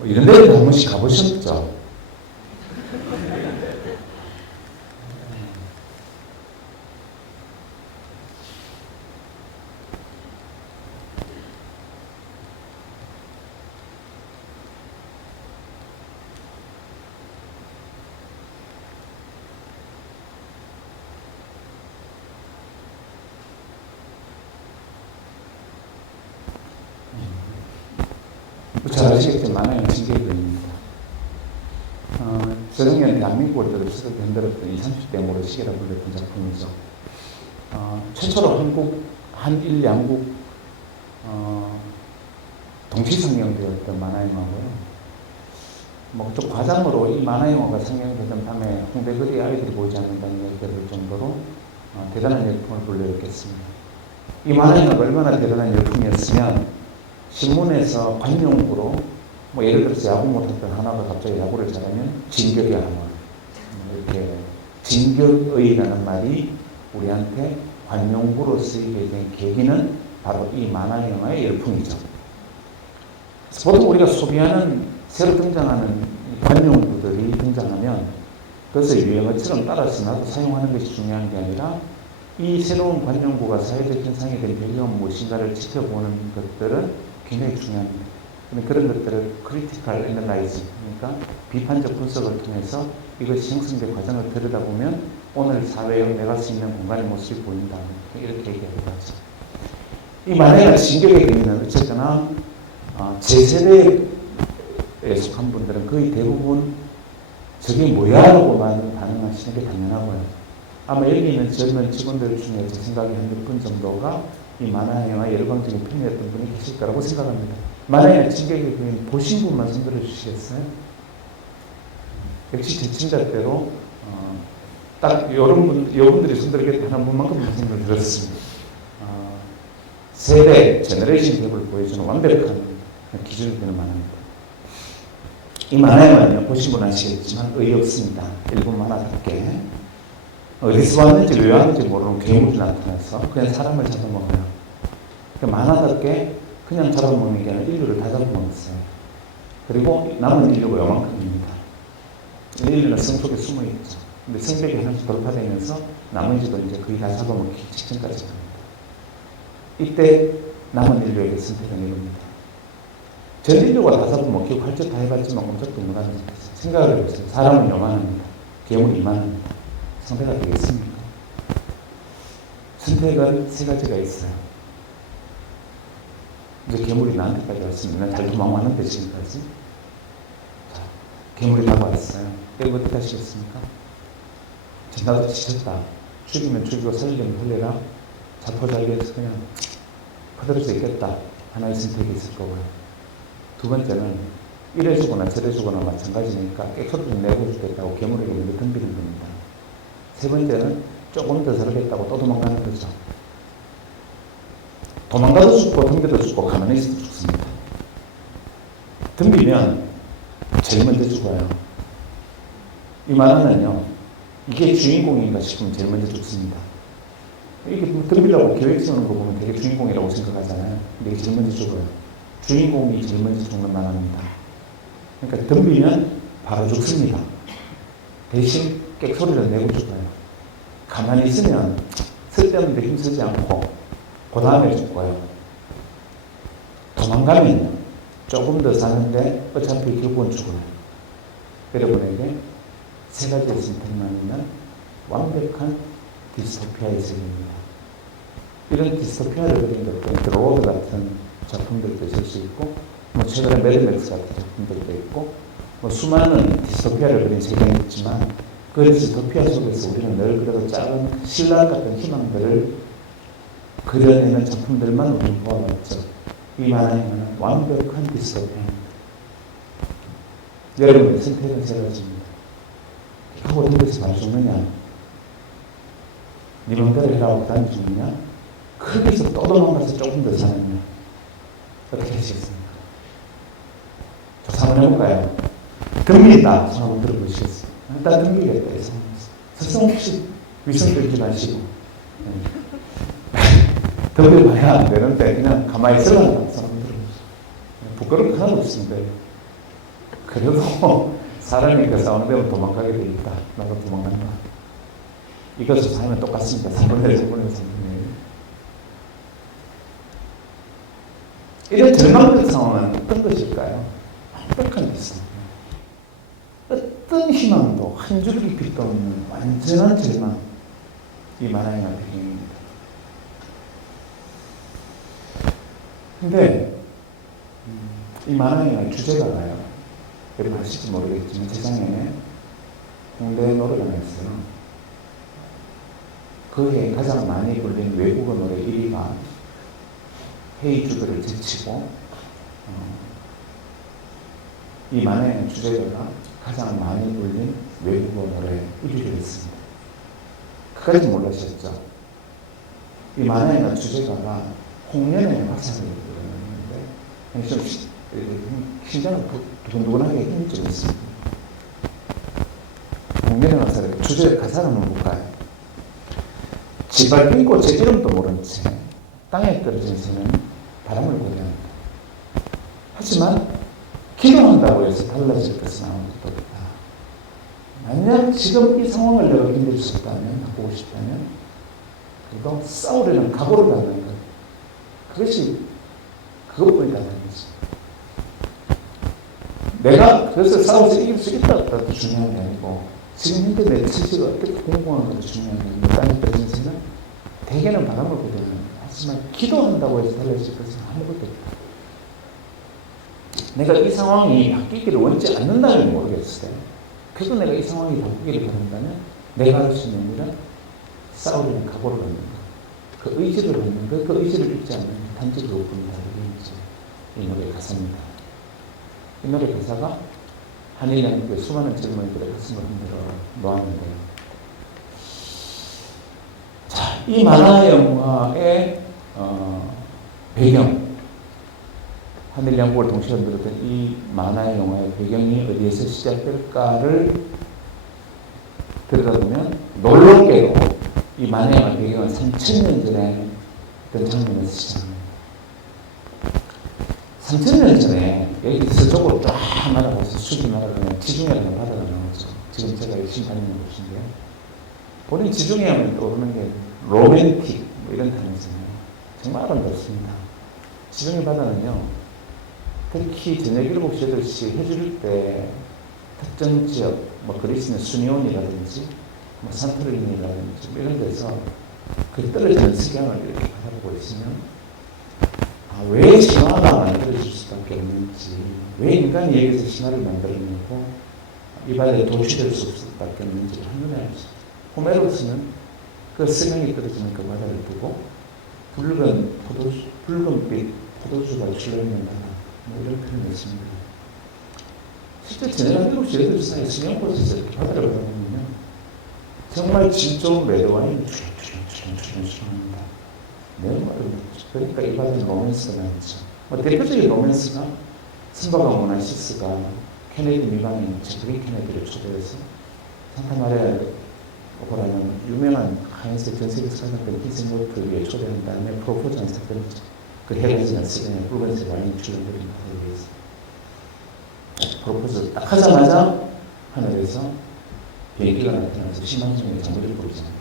이런 데를 한 번씩 가보셨죠? 잘 아시겠지만 만화영화 징계입니다. 저작년 대한민국을 들어서도 흔들었던 20, 30대 모래시계라 불렸던 작품이죠. 최초로 한일 양국 동시 상영되었던 만화영화고요. 좀 과장으로 이 만화영화가 상영되던 밤에 홍대 거리에 아이들이 보이지 않는다는 얘기가 될 정도로 대단한 열풍을 불러일으켰습니다. 이 만화영화가 얼마나 대단한 열풍이었으면 신문에서 관용구로 예를 들어서 야구 못했던 하나가 갑자기 야구를 잘하면 진격의 하나 이렇게 진격의라는 말이 우리한테 관용구로 쓰이게 된 계기는 바로 이 만화영화의 열풍이죠. 보통 우리가 소비하는 새로 등장하는 관용구들이 등장하면 그것을 유행어처럼 따라서 나도 사용하는 것이 중요한 게 아니라 이 새로운 관용구가 사회적 현상이 된 배경은 무엇인가를 지켜보는 것들은 굉장히 중요합니다. 그런 것들을 크리티컬 애널라이즈, 그러니까 비판적 분석을 통해서 이것이 형성된 과정을 들여다보면 오늘 사회에 내갈 수 있는 공간의 모습이 보인다. 이렇게 얘기하기도 하죠. 이 만화영화 진격의 의미는 어쨌거나 제 세대에 속한 분들은 거의 대부분 저게 뭐야? 라고만 반응하시는 게 당연하고요. 아마 여기 있는 젊은 직원들 중에 제 생각에 한 6분 정도가 이 만화영화 열광적인 팬이었던 분이 계실 거라고 생각합니다. 만화영화 진격의 거인 보신 분만 손들어 주시겠어요? 역시 제 친자대로 딱 여러분들이 손들게 하는 분만큼 손을 들었습니다. 세대, 제너레이션 갭을 보여주는 완벽한 기준이 되는 만화입니다. 이 만화영화는요, 보신 분 아시겠지만 의없습니다. 일본 만화답게 어디서 왔는지 왜 왔는지 모르는 괴물이 나타나서 그냥 사람을 잡아먹어요. 만화답게 그냥 잡아먹는 게 아니라 인류를 다 잡아먹었어요. 그리고 남은 인류가 요만큼입니다. 인류는 성 속에 숨어있죠. 근데 성벽이 하나씩 돌파되면서 나머지도 이제 거의 다 잡아먹기 직전까지 갑니다. 이때 남은 인류에게 선택은 이겁니다. 전 인류가 다 잡아먹히고 할 짓 다 해봤지만 꼼짝도 못하는 생각을 해보세요. 사람은 요만합니다. 괴물이 이만합니다. 상대가 되겠습니까? 선택은 세 가지가 있어요. 이제 괴물이 나한테까지 왔습니다. 잘 도망왔는데 지금까지. 자, 괴물이 다가왔어요. 그리고 어떻게 하시겠습니까? 나도 지쳤다. 죽이면 죽이고 살리면 살려라. 자포자기해서 그냥 퍼뜨릴 수 있겠다. 하나의 선택이 있을 거고요. 두 번째는 이래주거나 저래주거나 마찬가지니까 깨끗이 내고 주겠다고 괴물에게 먼저 덤비는 겁니다. 세 번째는 조금 더 살겠다고 또 도망가는 거죠. 도망가도 죽고 덤벼도 죽고 가만히 있어도 죽습니다. 덤비면 제일 먼저 죽어요. 이 만화는요, 이게 주인공인가 싶으면 제일 먼저 죽습니다. 이게 덤비려고 계획 세우는 거 보면 되게 주인공이라고 생각하잖아요. 근데 이게 제일 먼저 죽어요. 주인공이 제일 먼저 죽는 만화입니다. 그러니까 덤비면 바로 죽습니다. 대신 객소리를 내고 죽어요. 가만히 있으면 쓸데없는 데 힘쓰지 않고 그 다음에 죽어요. 도망가면 조금 더 사는데 어차피 결국은 죽어요. 여러분에게 세 가지의 선택만 있는 완벽한 디스토피아의 세계입니다. 이런 디스토피아를 그린 것들은 드로워드 같은 작품들도 있을 수 있고 최근에 매드맥스 같은 작품들도 있고 수많은 디스토피아를 그린 세계는 있지만 그 디스토피아 속에서 우리는 늘 그래도 작은 신랄 같은 희망들을 그려내는 작품들만 우리는 보아봤죠. 이 만화에는 완벽한 디스토피아입니다. 여러분의 선택은 세 가지입니다. 하고 덤벼서 바로 죽느냐? 네 맘대로 해라고 단히 죽느냐? 크게서 또 도망가서 조금 더 사느냐? 어떻게 하시겠습니까? 조사 한번 해볼까요? 덤비겠다. 손 한번 들어보시겠어요? 일단 덤비겠다. 서슴없이 위성 들지 마시고 덤벼봐야 안 되는데 그냥 가만히 있으라고 손 한번 들어보시죠. 부끄러운 거 하나도 없습니다. 그래도 사람이니까 싸우는 데면 도망가게 돼 있다. 나도 도망간다. 이것을 삶은 똑같습니다. 3분의 1, 3분의 1, 3분의 1. 이런 절망적 상황은 어떤 것일까요? 완벽한 것입니다. 어떤 희망도 한 줄기 빛도 없는 완전한 절망. 이 만화의 배경입니다. 근데 이 만화의 주제가가요. 여러분 아실지 모르겠지만 세상에 홍대 노래방에 있어요. 그해 가장 많이 불린 외국어 노래 1위가 헤이 주드를 제치고 이 만화의 주제가가 가장 많이 불린 외국어 노래 1위를 했습니다. 그까지 몰라셨죠? 이 만화의 주제가가 홍련의 화살을 부르는데 좀 심장을 두근두근하게 힘이 좀 있습니다. 홍련의 화살의 주제 가사를 한번 볼까요? 지발 핀고 제 이름도 모른 채 땅에 떨어진 새는 바람을 고대합니다. 하지만 기도한다고 해서 달라질 것은 아무것도 없다. 만약 지금 이 상황을 내가 견딜 수 없다면, 바꾸고 싶다면, 그래도 싸우려는 각오를 갖는 것. 그것이 그것뿐이라는 거지. 내가 그래서 싸워서 이길 수 있다 없다도 중요한 게 아니고, 지금 현재 내 처지가 어떻게 공부하는 것도 중요한 게 아니고, 땅에 떨어진 새는 대개는 바람을 고대하는 거야. 하지만 기도한다고 해서 달라질 것은 아무것도 없다. 내가 이 상황이 바뀌기를 원치 않는다면 모르겠어요. 그래도 내가 이 상황이 바뀌기를 바란다면 내가 할 수 있는 일은 싸우려는 각오를 갖는 것, 그 의지를 갖는 것, 그 의지를 잃지 않는 단지 그것뿐이다. 이 노래 가사입니다. 이 노래 가사가 한일양국의 수많은 젊은이들의 가슴을 흔들어 놓았는데요. 자, 이 만화 영화의 배경, 한일양국을 동시에 흔들었던 이 만화 영화의 배경이 어디에서 시작될까를 들여다보면 놀랍게도 이 만화 영화의 배경은 3000년 전에 어떤 장면에서 시작합니다. 3000년 전에 여기 서쪽으로 쫙 날아가서 수지 날아가면 지중해라는 바다가 나오죠. 지금 제가 열심히 다니는 곳인데요. 본인 지중해 하면 떠오르는 게 로맨틱 뭐 이런 단어잖아요. 정말 아름답습니다. 지중해 바다는요, 특히 저녁 7시, 8시 해질 때 특정 지역, 뭐 그리스는 수니온이라든지 뭐 산토리니라든지 뭐 이런 데서 그 떨어지는 석양을 이렇게 바라보고 있으면 왜 신화가 만들어질 수밖에 없는지, 왜 인간이 여기서 신화를 만들어내고 이 바다에 도취될 수밖에 없는지를 한눈에 알 수 있어요. 호메로스는 그 석양이 떨어지는 그 바다를 보고 붉은빛 포도주가 출렁이는 바다, 뭐 이런 표현을 했습니다. 실제 저녁 7시, 8시 사이에 수영곳에서 이렇게 바다를 바라보면 정말 질 좋은 레드와인이 출렁출렁출렁출렁합니다. 매우 아름답죠. 그러니까 이 바다는 로맨스가 많죠. 뭐 대표적인 로맨스가 신바가 모나시스가 케네디 미방인 제프리 케네디를 초대해서 산타마리아 오페라는 유명한 하얀색 전 세계에서 가장 큰 흰색 요트 위에 초대한 다음에 프로포즈한 사건이죠. 그 헤어지는 시간에 붉은색 와인이 출렁거리는 바다에 의해서 프로포즈를 딱 하자마자 하늘에서 비행기가 나타나서 10만 종의 장구리를 부르잖아요.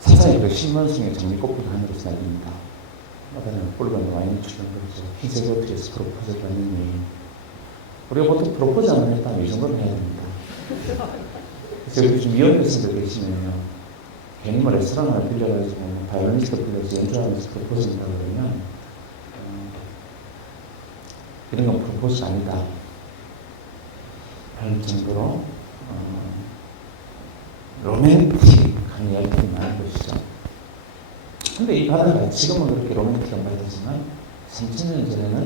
세상에 그 10만 송의 장미꽃불이 하늘에서 날립니다. 바다는 붉은 와인이 출렁거리죠. 흰색 요트에서 프로포즈를 하느니 우리가 보통 프로포즈 하면 일단 이 정도는 해야 됩니다. 그래서 요즘 미혼께서도 계시면요, 괜히 뭐 레스토랑을 빌려가지고 바이올리니스트 빌려서 연주하면서 프로포즈 한다고 그러면 이런 건 프로포즈 아니다 할 정도로 로맨틱한 이야기들이 많은 것이죠. 근데 이 바다가 지금은 그렇게 로맨틱한 바다지만 3000년 전에는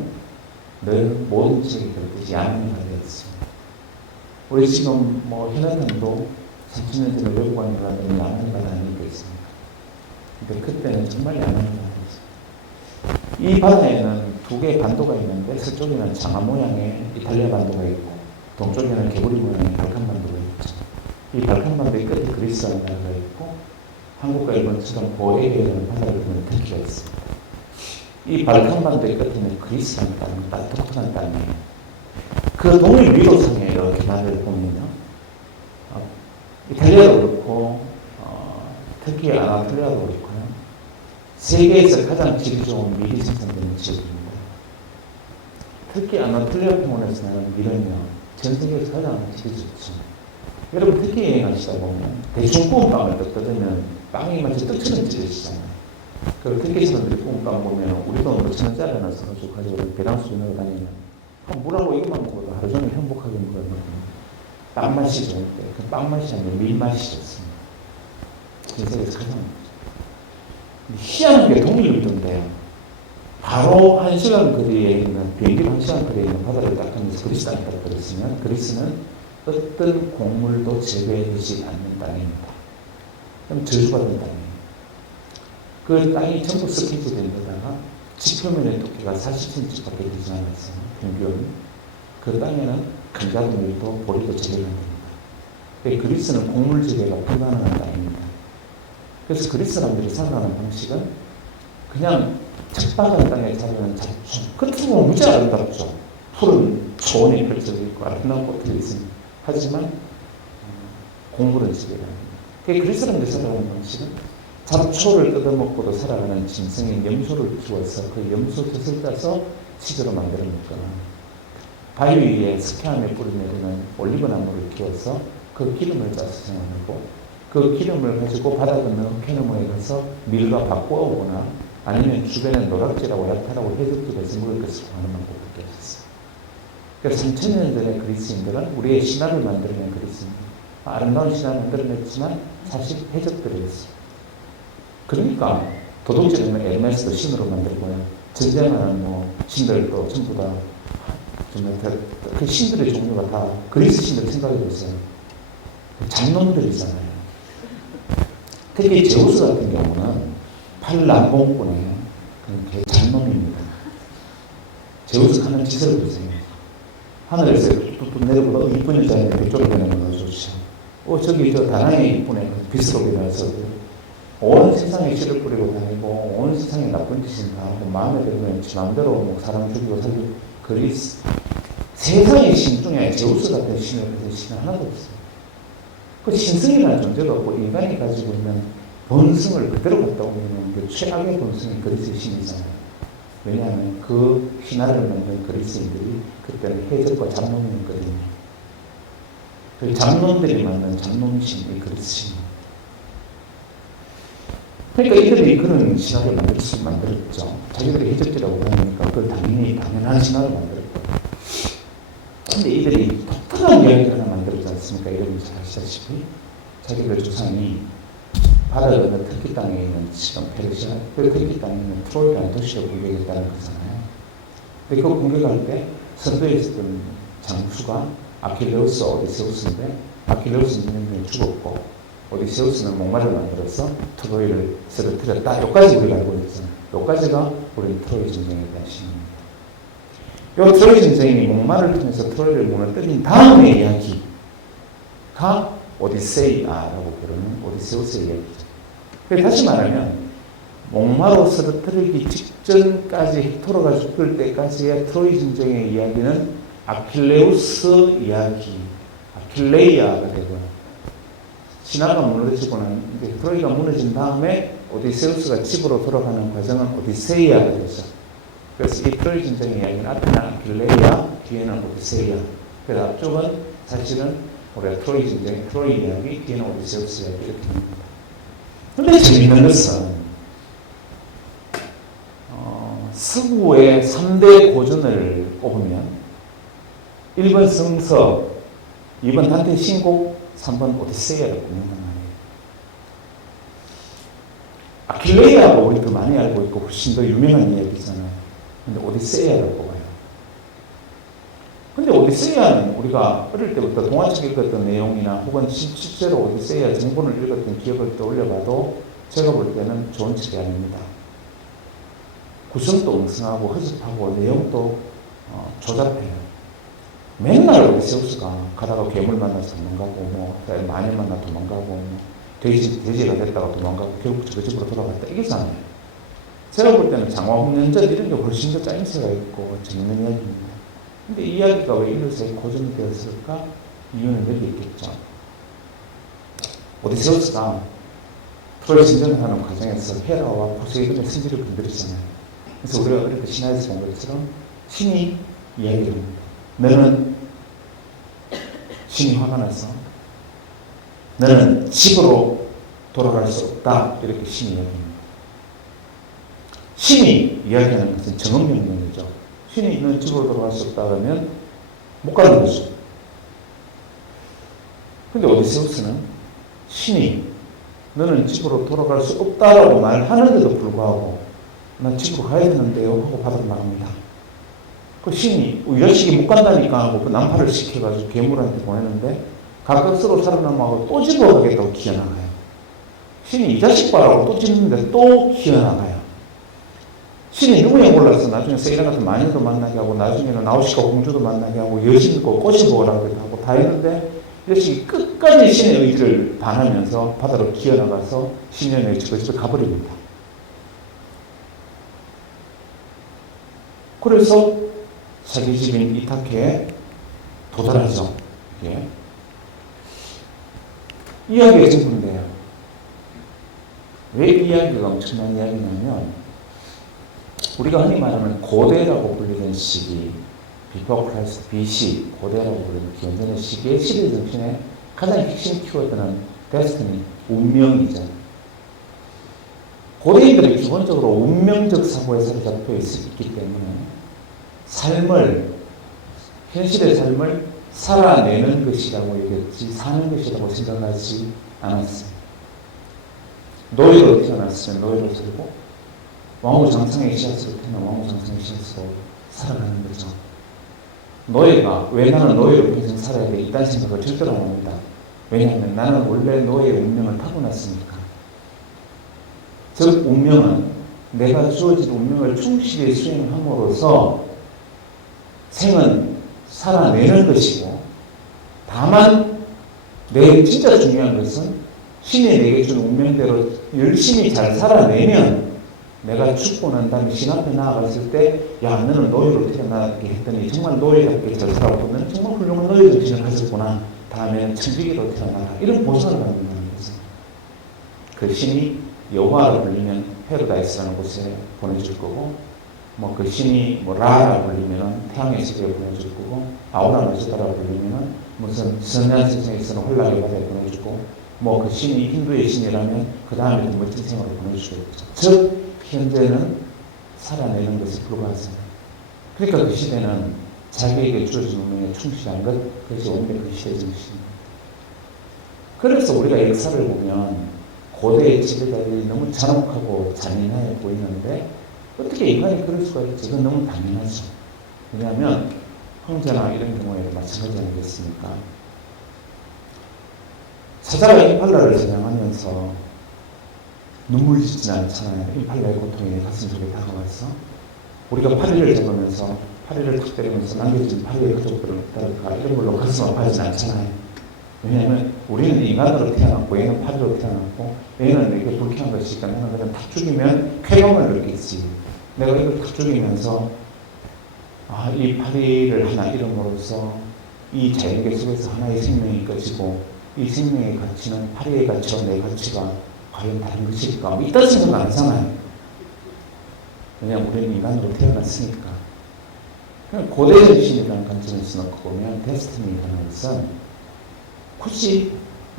늘 모든 지역이 그렇듯이 야만의 바다였습니다. 우리 지금 뭐 해난강도 30년 전에 외국 가는 바다는 야만의 바다 아니고 있습니다. 근데 그때는 정말 야만의 바다였습니다. 이 바다에는 두 개의 반도가 있는데 서쪽에는 장화 모양의 이탈리아 반도가 있고 동쪽에는 개구리 모양의 발칸 반도가 있죠. 이 발칸 반도의 끝에 그리스라는 나라가 있고 한국과 일본처럼 고에게라는 바다를 보는 터키가 있습니다. 이 발칸반도의 끝에는 그리스라는 땅, 독특한 땅이에요. 그 동일 위로상에 이렇게 말을 보면요. 이탈리아도 그렇고, 특히 아나톨리아도 그렇고요. 세계에서 가장 질이 좋은 밀이 생산되는 지역입니다. 특히 아나톨리아 평원에서 나는 밀은요, 전 세계에서 가장 질이 좋죠. 여러분, 특히 여행하시다 보면, 대충 구운 빵을 뜯으면 빵이 마치 떡처럼 찢어지잖아요. 그 특히 사람들이 구운 빵 보면, 우리 돈으로 1,000원짜리 하나 사가지고 가지고 배당수 주면서 다니면, 물하고 이것만 먹어도 하루 종일 행복하게 먹거든요. 빵 맛이 좋은데, 그 빵 맛이 아니라 밀 맛이 좋습니다. 전 세계에서 가장 희한하게 동일인데요. 바로 1시간 거리에 있는, 비행기로 1시간 거리에 있는 바다를 딱 하면서 그리스 땅에 따라 걸었으면, 그리스는 어떤 곡물도 재배되지 않는 땅입니다. 그럼 저주받은 땅이에요. 그 땅이 전부 스키지 된 데다가 지표면의 두께가 40cm밖에 되지 않았어요. 평균. 그 땅에는 감자동물도 보리도 재배가 됩니다. 그리스는 곡물 재배가 불가능한 땅입니다. 그래서 그리스 사람들이 살아가는 방식은 그냥 척박한 땅에 자라는 잡초, 겉으로 보면 무지 아름답죠. 푸른 초원이 펼쳐져 있고 아름다운 꽃들이 있습니다. 하지만 곡물은 재배가 합니다. 그리스 사람들이 살아가는 방식은 잡초를 뜯어먹고도 살아가는 짐승인 염소를 키워서 그 염소 젖을 따서 치즈로 만들어 먹거나, 바위 위에 스키함에 뿌려내리는 올리브나무를 키워서 그 기름을 짜서 생활하고, 그 기름을 가지고 바다 건너 캐너머에 가서 밀과 바꾸어 오거나, 아니면 주변에 노락지라고 얕하라고 해적들에서 먹을 것을 구하는 방법밖에 없었어요. 그러니까 3000년 전에 그리스인들은 우리의 신화를 만들어낸 그리스입니다. 아름다운 신화를 만들어냈지만 사실 해적들이었어요. 그러니까 도둑질하면 에르메스도 신으로 만들고요. 전쟁하는 신들도 전부 다 그 신들의 종류가 다 그리스 신들 생각해 보세요. 잡놈들이잖아요. 특히 제우스 같은 경우는 팔남봉꾼이에요. 그게 잡놈입니다. 제우스 하는 짓을 보세요. 하늘에서 뚝뚝 내려보다 이쁜 여자에 이쪽으로 내려보다 좋죠. 저기 저 다낭에 이쁘네. 비스럽게 나서 온 세상에 씨를 뿌리고 다니고 온 세상에 나쁜 짓은 다 하고 마음에 들면 지 마음대로 사람 죽이고 살리고, 그리스 세상의 신 중에 제우스 같은 신을 가진 신은 하나도 없어요. 그 신성이라는 존재가 없고 인간이 가지고 있는 본성을 그대로 갖다 오면 그 최악의 본성이 그리스의 신이잖아요. 왜냐하면 그 신화를 만든 그리스인들이 그때는 해적과 잡놈이었거든요. 그 잡놈들이 만든 잡놈신이 그리스 신이에요. 그러니까 이들이 그런 신화를 만들었죠. 자기들이 해적지라고 하니까 그걸 당연한 신화를 만들었고. 근데 이들이 독특한 이야기를 하나 만들었지 않습니까? 여러분이 잘 아시다시피 자기들 조상이 바다 건너 터키 땅에 있는 지금 페르시아, 그 터키 땅에 있는 트로이라는 도시를 공격했다는 거잖아요. 근데 그 공격할 때 선두에 있었던 장수가 아킬레우스, 오디세우스인데 아킬레우스는 분명히 죽었고 오디세우스는 목마를 만들어서 트로이를 쓰러뜨렸다. 여기까지 우리가 알고 있잖아요. 여기까지가 우리 트로이 전쟁에 대한 신입니다. 이 트로이 전쟁이 목마를 통해서 트로이를 무너뜨린 다음의 이야기가 오디세이아라고 부르는 오디세우스의 이야기죠. 다시 말하면 목마로 쓰러뜨리기 직전까지 헥토르가 죽을 때까지의 트로이 전쟁의 이야기는 아킬레우스 이야기, 아킬레이아가 되고요. 신화가 무너지고 난 이제 트로이가 무너진 다음에 오디세우스가 집으로 돌아가는 과정은 오디세이아가 되죠. 그래서 이 트로이 전쟁의 이야기는 앞에는 아킬레이아, 뒤에는 오디세이아. 그래서 앞쪽은 사실은 우리가 트로이 전쟁, 트로이 이야기, 뒤에는 오디세우스 이야기 이렇게 됩니다. 그런데 재미있는 것은 서구의 3대 고전을 꼽으면 1번 성서, 2번 단테 신곡, 3번 오디세이아를 꼽는단 말이에요. 아킬레이아가 우리 더 많이 알고 있고 훨씬 더 유명한 이야기잖아요. 근데 오디세이아를 꼽아요. 근데 오디세이아는 우리가 어릴 때부터 동화책 읽었던 내용이나 혹은 실제로 오디세이아 정본을 읽었던 기억을 떠올려봐도 제가 볼 때는 좋은 책이 아닙니다. 구성도 엉성하고 허접하고 내용도 조잡해요. 맨날 오디세우스가 가다가 괴물 만나서 도망가고 마녀 만나 도망가고 돼지가 됐다가 도망가고 결국 저 집으로 돌아갔다 이게잖아요. 제가 볼 때는 장화홍련전 이런 게 훨씬 더 짜임새가 있고 재밌는 이야기입니다. 근데 이 이야기가 왜 인류사에 고전이 되었을까? 이유는 여기 있겠죠. 오디세우스가 트로이 진전하는 과정에서 헤라와 포세이돈의 승질을 건드리잖아요. 그래서 우리가 어릴 때 신화에서 본 것처럼 신이 이야기를 합니다. 너는 신이 화가 나서 너는 집으로 돌아갈 수 없다. 이렇게 신이 이야기합니다. 신이 이야기하는 것은 정언명령이죠. 신이 너는 집으로 돌아갈 수 없다 그러면 못 가는 거죠. 근데 오디세우스는 신이 너는 집으로 돌아갈 수 없다라고 말하는데도 불구하고 나 집으로 가야 되는데요 하고 바다로 나갑니다. 그 신이 이 자식이 못 간다니까 하고 그 난파를 시켜가지고 괴물한테 보내는데 가까스로 살아남아서 또 집으로 가겠다고 기어나가요. 신이 이 자식 봐라고 또 짖는데 또 기어나가요. 신이 누구에 몰라서 나중에 세이라 같은 마녀도 만나게 하고 나중에는 나우시카 공주도 만나게 하고 여신도 꼬집어오라고 하고 다 했는데 이 자식이 끝까지 신의 의지를 반하면서 바다로 기어나가서 신의 집에 가버립니다. 그래서 자기 집인 이타케에 도달하죠. 예. 이야기가 전부인데요. 왜 이야기가 엄청난 이야기냐면 우리가 흔히 말하는 고대라고 불리는 시기, 비포 크라이스트 BC, 고대라고 불리는 기원전의 시기의 시대 정신의 가장 핵심 키워드는 데스티니, 운명이죠. 고대인들이 기본적으로 운명적 사고에 사로잡혀 있기 때문에 삶을, 현실의 삶을 살아내는 것이라고 얘기했지 사는 것이라고 생각하지 않았어요. 노예로 태어났으면 노예로 살고 왕후장상의 씨앗으로 태어나 왕후장상의 씨앗으로 살아가는 거죠. 노예가 왜 나는 노예로 평생 살아야 돼? 이딴 생각을 절대로 안 합니다. 왜냐하면 나는 원래 노예의 운명을 타고났으니까. 즉 운명은 내가 주어진 운명을 충실히 수행함으로써 생은 살아내는 것이고 다만 내 진짜 중요한 것은 신이 내게 준 운명대로 열심히 잘 살아내면 내가 죽고 난 다음에 신 앞에 나아갔을 때 야 너는 노예로 태어나게 했더니 정말 노예답게 잘 살았고 너는 정말 훌륭한 노예 정신을 가졌구나. 다음에는 천주기로 태어나라. 이런 보상을 받는다는 거죠. 그 신이 여호와로 불리면 헤로다이스라는 곳에 보내줄 거고 뭐 그 신이 뭐 라라 불리면 태양의 세계에 보내줄 거고 아우라 마즈다라 불리면 무슨 선한 세상에서는 홀라의 바다에 보내주고 뭐 그 신이 힌두의 신이라면 그 다음에 더 멋진 생활을 보내주겠죠. 즉 현재는 살아내는 것에 불과하잖아요. 그러니까 그 시대는 자기에게 주어진 운명에 충실한 것, 그것이 오늘의 그 시대 정신입니다. 그래서 우리가 역사를 보면 고대의 지배자들이 너무 잔혹하고 잔인해 보이는데 어떻게 인간이 그럴 수가 있지? 그건 너무 당연하죠. 왜냐하면 황제나 이런 경우에도 마찬가지 아니겠습니까? 사자가 임팔라를 사냥하면서 눈물 짓진 않잖아요. 임팔라의 고통이 내 가슴 속에 다가와서 우리가 파리를 잡으면서 파리를 탁 때리면서 남겨진 파리의 가족들을 없다랄까 이런 걸로 가슴 아파하진 않잖아요. 왜냐하면 우리는 인간으로 태어났고 얘는 파리로 태어났고 얘는 내게 불쾌한 것이니까 나는 그냥 탁 죽이면 쾌감을 느끼지. 내가 이걸 탁 죽이면서 이 파리를 하나 잃음으로써 이 자연계 속에서 하나의 생명이 꺼지고 이 생명의 가치는 파리의 가치와 내 가치가 과연 다른 것일까? 이딴 생각 안 하잖아요. 왜냐하면 우리는 인간으로 태어났으니까. 그냥 고대 정신이라는 관점에서 놓고 보면 데스티니라는 것은 굳이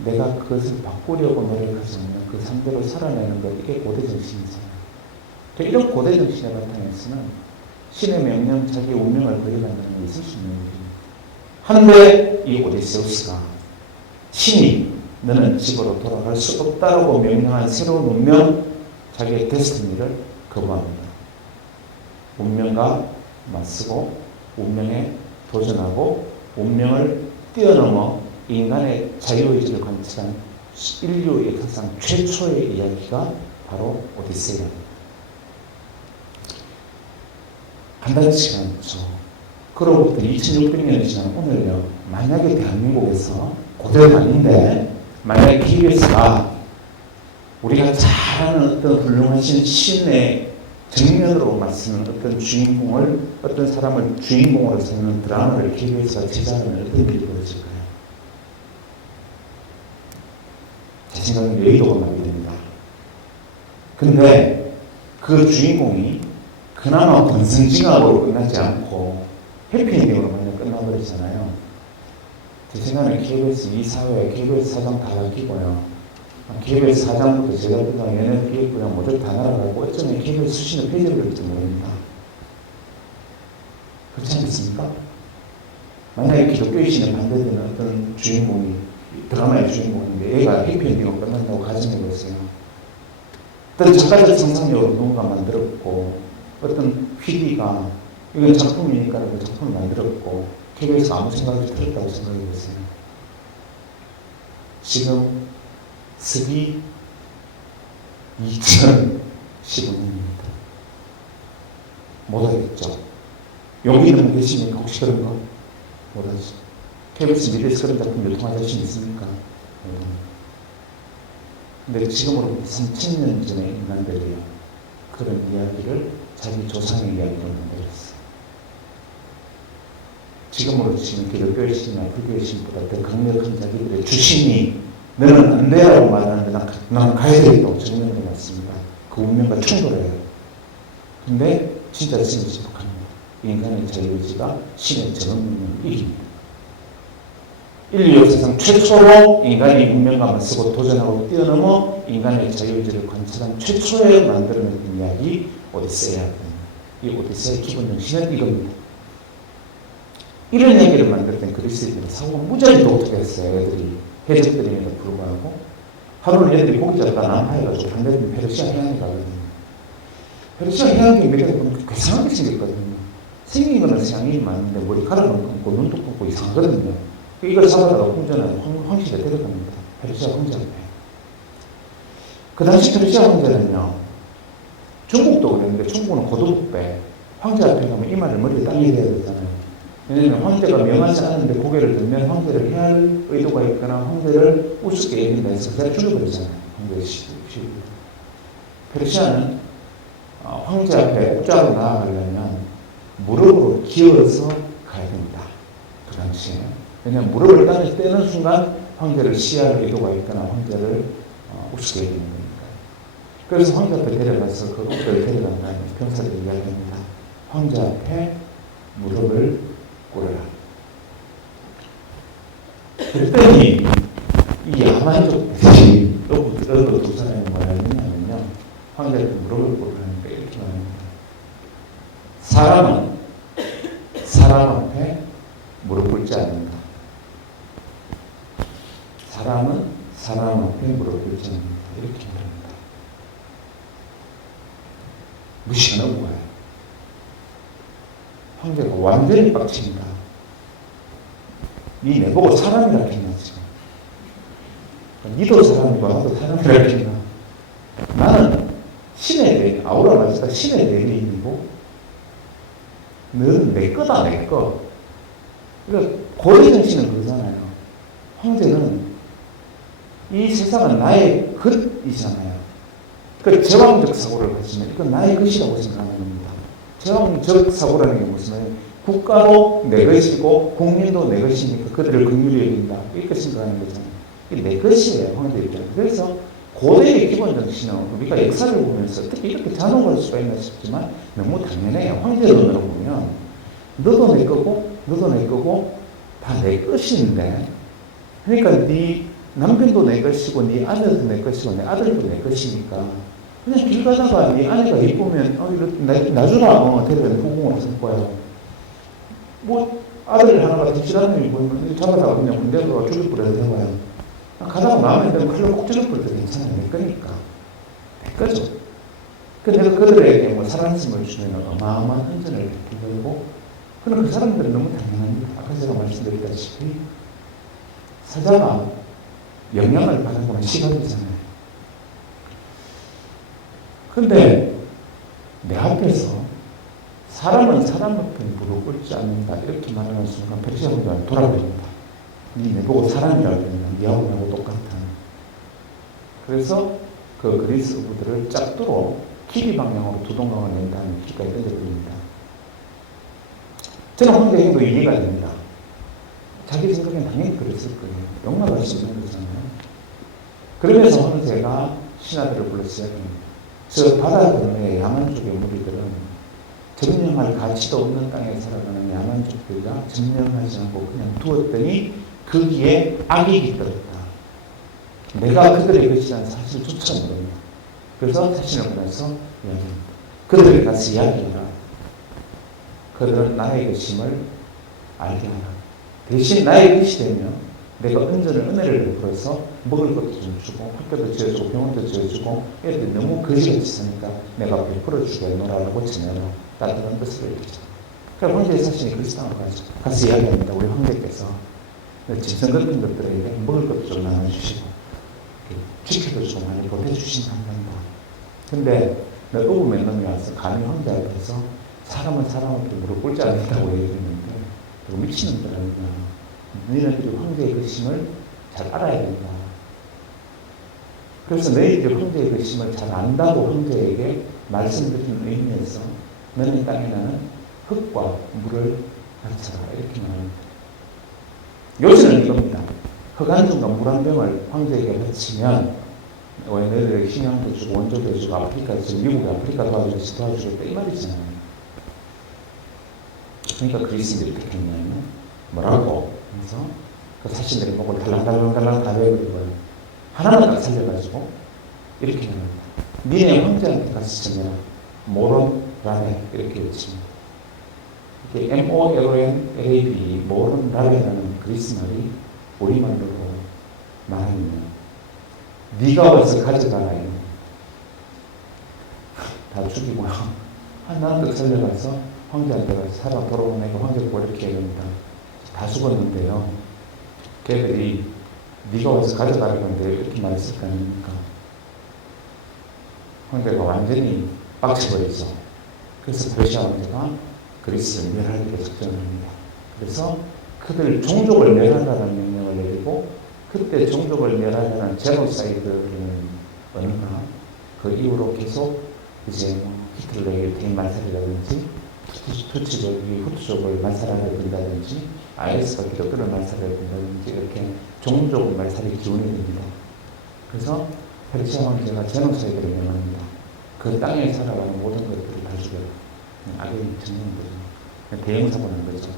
내가 그것을 바꾸려고 노력하지 않는 그 상대로 살아내는 것, 이게 고대 정신이잖아요. 이런 고대 정신의 바탕에서는 신의 명령, 자기 운명을 거역한다는 게 있을 수 있는 일입니다. 한데 이 오디세우스가 신이 너는 집으로 돌아갈 수 없다라고 명령한 새로운 운명, 자기의 데스티니를 거부합니다. 운명과 맞서고 운명에 도전하고 운명을 뛰어넘어 인간의 자유의지를 관찰한 인류 역사상 최초의 이야기가 바로 오디세이입니다. 간단치가 않죠. 그로부터 2600년이 지난 오늘요, 만약에 대한민국에서 고대는 아닌데 만약에 KBS가 우리가 잘 아는 어떤 훌륭하신 신의 정면으로 맞서는 어떤 주인공을, 어떤 사람을 주인공으로 세우는 드라마를 KBS가 제작하면 어떤 일이 벌어질까요? 제 생각엔 여의도가 마비됩니다. 근데 그 주인공이 그나마 권선징악으로 끝나지 않고 해피엔딩으로 그냥 끝나버리잖아요. 제 생각에는 KBS 이사회, KBS 사장 다 바뀌고요. KBS 사장부터 제가 그동안 연예 기획부랑 모두 다 날아가고 어쩌면 KBS 수신을 폐지해버릴지 모릅니다. 그렇지 않습니까? 만약에 기독교의 신에 반대되는 어떤 주인공이 드라마의 주인공인데 얘가 해피엔딩으로 끝난다고 가정해보세요. 어떤 작가적 상상력으로 누군가 만들었고 어떤 PD가 이건 작품이니까 그 작품을 만들었고 KBS가 아무 생각 없이 들었다고 생각해보세요. 지금 서기 2015년입니다. 못하겠죠. 용기 있는 분 계십니까? 혹시 그런 거? 못하죠. KBS 미래에서 그런 작품 유통할 자신 있습니까? 근데 지금으로부터 3000년 전의 인간들이 그런 이야기를 자기 조상의 이야기로 만들었어요. 지금으로 지금 기독교의 신이나 불교의 신보다 더 강력한 자기들의 주신이 너는 안 돼라고 말하는데 난 가야 되겠다고 정면으로 맞습니다. 그 운명과 충돌해요. 근데 진짜 신을 지속합니다. 인간의 자유의지가 신의 전원운명을 이깁니다. 인류 역사상 최초로 인간이 운명감을 쓰고 도전하고 뛰어넘어 인간의 자유의지를 관찰한 최초에 만들어낸 이야기 오디세이아입니다. 이 오디세이의 기본 정신은 이겁니다. 이런 이야기를 만들었던 그리스인들은 사고가 무지하게 독특했어요. 애들이 해적들임에도 불구하고 하루는 애들이 고기 잡다가 난파해가지고 반대편 페르시아 해안에 가거든요. 페르시아 해안에 밑에 보면 괴상하게 생겼거든요. 생긴 거는 생각이 많은데 머리카락은 끊고 눈도 끊고 이상하거든요. 이걸 잡아다가 홍전에 황실에 데려갑니다. 페르시아 황제 앞에. 그 당시 페르시아 황제는요, 중국도 그랬는데 중국은 고도국배, 황제 앞에 가면 이마를 머리에 당겨야 되잖아요. 왜냐하면 황제가 명하지 않은데 고개를 들면 황제를 해할 의도가 있거나 황제를 우습게 여긴다 해서 그냥 죽여버리잖아요. 황제의 시비. 페르시아는 황제 앞에 우짜로 나아가려면 무릎으로 기어서 가야 됩니다. 그 당시에. 왜냐하면 무릎을 떼는 순간 황제를 시할 의도가 있거나 황제를 우습게 여기는 거니까. 그래서 황제 앞에 데려가서 그 우짜를 데려간 다음에 병사들이 이야기합니다. 황제 앞에 무릎을 꿇어라. 그랬더니 이 야만족들이 어느 두 사람이 뭐라 했냐면요, 황제한테 무릎을 꿇으라니까 이렇게 말합니다. 사람은 사람 앞에 무릎 꿇지 않는다. 사람은 사람 앞에 무릎 꿇지 않는다. 이렇게 말합니다. 무시하는 거예요. 황제가 완전히 빡칩니다. 니 내보고 사람이라 했나 지금. 니도 사람이고 나도 사람이라 했나. 나는 신의 대리, 아우라 말스가 신의 대리인이고 너는 내 거다 내 거. 그러니까 고대 정신은 그러잖아요. 황제는 이 세상은 나의 것이잖아요. 그 제왕적 사고를 가지면 이건 나의 것이라고 생각하는 겁니다. 제왕적 사고라는 게 무슨 말이에요? 국가도 내 것이고 국민도 내 것이니까 그들을 긍휼히 여긴다. 이렇게 생각하는 거잖아요. 이게 내 것이에요. 황제 입장에. 그래서 고대의 기본 정신은 우리가 역사를 보면서 어떻게 이렇게 잔혹할 수가 있나 싶지만 너무 당연해요. 황제론으로 보면 너도 내 거고 너도 내 거고 다 내 것인데, 그러니까 네 남편도 내 것이고 네 아내도 내 것이고 내 아들도 내 것이니까 그냥 길 가다가 네 아내가 이쁘면 나주라 데려가 후궁으로 살 거야. 뭐 아들 하나가 딥시다는 뭐 잡아다가 그냥 군대 가서 죽일 뿌려도 되고요. 가다가 마음에 들면 칼로 꼭 찔러 뿌려도 괜찮아요. 내 거니까. 내 거죠. 그 내가 그들에게 뭐 사랑심을 주면 어마어마한 흔전을 베풀고, 그럼 그 사람들은 너무 당연합니다. 아까 제가 말씀드렸다시피 사자가 영향을 받아보는 시각이잖아요. 근데 내 앞에서 사람은 사람 앞에 무릎 꿇지 않는다 이렇게 말하는 순간 페르시아 군대는 돌아버립니다. 니 내보고 사람이라고 그러면 니하고 나하고 똑같다. 그래서 그 그리스 어부들을 짝두로 길이 방향으로 두 동강을 낸 다음에 길까지 던져버립니다. 저는 황제의 행동이 이해가 됩니다. 자기 생각엔 당연히 그랬을 거예요. 용납할 수 있는 거잖아요. 그러면서 황제가 신하들을 불러서 이야기합니다. 저 바다 건너의 야만족의 무리들은 점령할 가치도 없는 땅에 살아가는 야만족들과 점령하지 않고 그냥 두었더니 거기에 악이 깃들었다. 내가 그들의 것이라는 사실조차 모릅니다. 그래서 자신을 보내서 이야기합니다. 그들에게 가서 이야기해라. 그들은 나의 것임을 알게 하라. 대신 나의 것이 되면 내가 은혜를 베풀어서 먹을 것도 좀 주고 학교도 지어주고 병원도 지어주고 애들이 너무 거지같이 사니까 내가 베풀어 주겠노라고 전해라. 따뜻한 뜻을 얘기하죠. 그럼 황제의 사신이 그리스도로 가서 이야기합니다. 우리 황제께서 짐승 같은 것들에게 먹을 것도 좀 나눠주시고 지켜도 좀 많이 보태주신다는 거. 근데 내 어부맨 놈이 와서 감히 황제 앞에서 사람은 사람한테 무릎 꿇지 않는다고 얘기했는데 그거 미치는 줄 알구나. 너희들이 황제의 것임을 잘 알아야 된다. 그래서 너희들이 황제의 것임을 잘 안다고 황제에게 말씀드리는 의미에서 너희 땅에 나는 흙과 물을 바쳐라. 이렇게 말합니다. 요지는 이겁니다. 흙 한 줌과 물 한 병을 황제에게 바치면 왜 너희들에게 식량도 주고 원조도 주고 아프리카에서 미국이 아프리카 도와주겠다 이 말이잖아요. 그러니까 그리스인들이 어떻게 했냐면 뭐라고? 그래서 그 사신들이 목을 달랑달랑 다 베어버린 거예요. 하나만 딱 살려가지고 이렇게 말합니다. 니네 황제한테 가서 전해라. 모론 라베 이렇게 외칩니다. 이게 MOLONLAB 모론 라베라는 그리스 말이 우리말로 말하면 네가 와서 가져가라. 다 죽이고 하나도 살려가서 황제한테 가서 살아 돌아온 애가 황제고 이렇게 얘기합니다. 다 죽었는데요. 걔들이 네가 와서 가져가라고 하는데 이렇게 말했을 거 아닙니까? 황제가 완전히 빡쳐버리죠. 그래서 페르시아 황제가 그리스를 멸하기로 작정을 합니다. 그래서 그들 종족을 멸하라는 명령을 내리고 그때 종족을 멸하라는 제노사이드를 어느 날 그 이후로 계속 이제 히틀러의 대인 만살이라든지 투치족이 후투족을 만살하려 든다든지 IS가 기독교를 만살하려 든다든지 이렇게 종족을 말살이 기운이 됩니다. 그래서 페르시아 황제가 제노사이드를 명합니다. 그 땅에 살아가는 모든 것들을 다 죽여라. 악의 정리인 거죠. 대형사고는 거죠.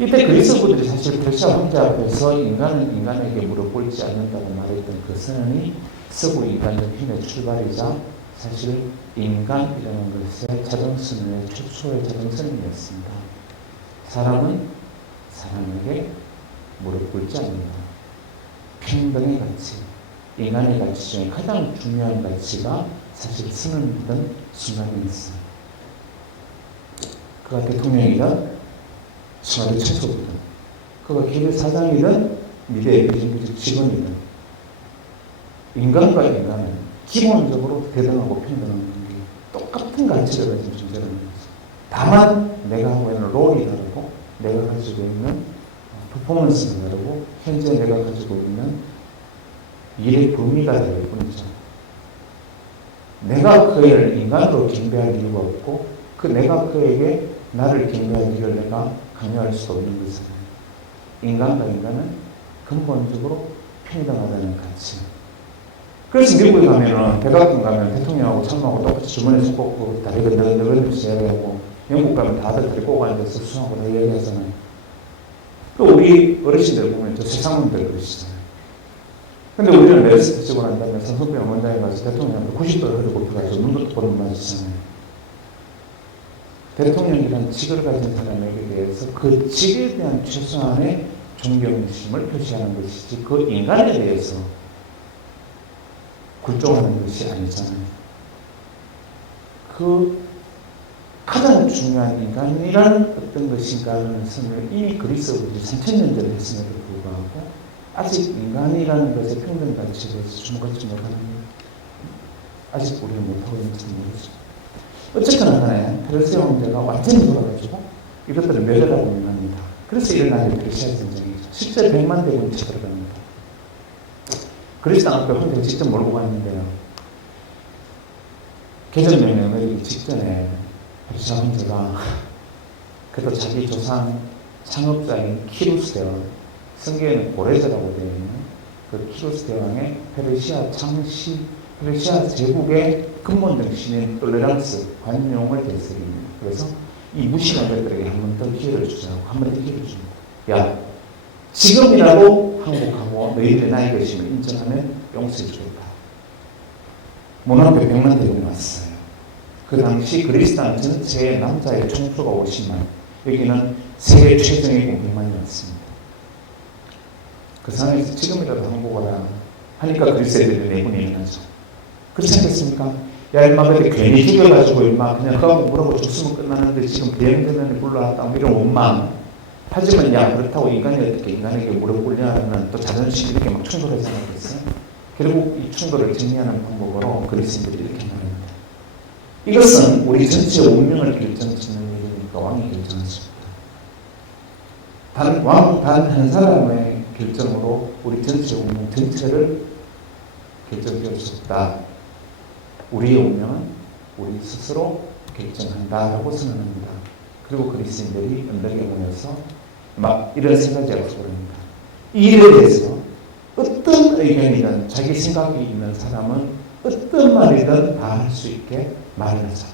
이때 그리스 분들이 사실 페르시아 황제 앞에서 인간은 인간에게 무릎 꿇지 않는다고 말했던 그 선언이 서구 인간적 힘의 출발이자 사실 인간이라는 것의 자정선언의 최초의 자정선언이었습니다. 사람은 사람에게 무릎 꿇지 않는다. 평등의 가치, 인간의 가치 중에 가장 중요한 가치가 사실 선언된 순간이었어요. 그가 대통령이든 청와대 최초거든. 그가 기획 사장이든 미래의 비정규직 직원이든 인간과 인간은 기본적으로 대등하고 평등한 관계, 똑같은 가치를 가진 존재라는 거죠. 다만 내가 하고 있는 롤이 다르고 내가 가지고 있는 퍼포먼스가 다르고 현재 내가 가지고 있는 일의 범위가 다를 뿐이죠. 내가 그를 인간으로 경배할 이유가 없고 내가 그에게 나를 경배할 이유를 내가 강요할 수 없는 것은 인간과 인간은 근본적으로 평등하다는 가치. 그래서 미국에 가면은 백악관 가면 대통령하고 참모하고 똑같이 주머니에 손 꽂고 다리가 너글너글해서 이야기하고 영국 가면 다들 다리 꽂고 앉아서 수상하고 다 이야기하잖아요. 또 우리 어르신들 보면 저 세상분들 그러시잖아요. 근데 우리는 메르스 찍고 난 다음에 성서병 원장에 가서 대통령한테 90도를 흐르고 펴가지고 눈도 똑바로 못 마주치잖아요. 대통령이라는 직을 가진 사람에게 대해서 그 직에 대한 최소한의 존경심을 표시하는 것이지 그 인간에 대해서 굴종하는 것이 아니잖아요. 그 가장 중요한 인간이라는 어떤 것인가 하는 선을 이미 그리스어들이 3000년 전에 했음에도 불구하고 아직 인간이라는 것의 평등 가치에 대해서 주목하지 못하는 아직 우리는 못하고 있는지 모르죠. 어쨌거나 간에 페르시아 황제가 완전히 돌아가지고 이것들을 멸하라고 명합니다. 그래서 일어나는 페르시아 전쟁이죠. 실제 100만 대군이 쳐들어갑니다. 그리스 땅 앞에 황제가 직접 몰고 갔는데요. 개정명령 내리기 직전에 페르시아 황제가 그래도 자기 조상 창업자인 키루스 대왕, 성경에는 고레제라고 되어 있는 그 키루스 대왕의 페르시아 창시, 페르시아 제국의 근본 정신인 톨레랑스, 관용을 되새깁니다. 그래서 이 무신한 자들에게 한 번 더 기회를 주자고, 한 번 더 기회를 줍니다. 야, 지금이라도 항복하고 너희들의 나의 것임을 인정하면 용서해 주겠다. 문 앞에 100만 대군이 왔어요. 그 당시 그리스 땅 전체의 남자의 총수가 50만, 여기는 세계 최정의 공백만이 왔습니다. 그 상황에서 지금이라도 항복하라 하니까 그리스 애들이 내분이 일어나죠. 그렇지 않겠습니까? 야, 임마, 그때 괜히 죽여가지고, 임마, 그냥 그하고 물어보 줬으면 끝나는데 지금 대형대면에 불러왔다, 뭐 이런 원망. 하지만, 야, 그렇다고 인간이 어떻게 인간에게 무릎 꿇냐면 또 자존심 이렇게 막 충돌하지 않았겠어요? 결국 이 충돌을 정리하는 방법으로 그리스인들이 이렇게 말합니다. 이것은 우리 전체의 운명을 결정짓는 일이니까 왕이 결정하십니다. 왕 단 한 사람의 결정으로 우리 전체의 운명 전체를 결정지을 수 없다. 우리의 운명은 우리 스스로 결정한다라고 선언합니다. 그리고 그리스인들이 언덕에 모여서 막 이런 세 가지 약속을 합니다. 이 일에 대해서 어떤 의견이든 자기 생각이 있는 사람은 어떤 말이든 다 할 수 있게 말을 하자.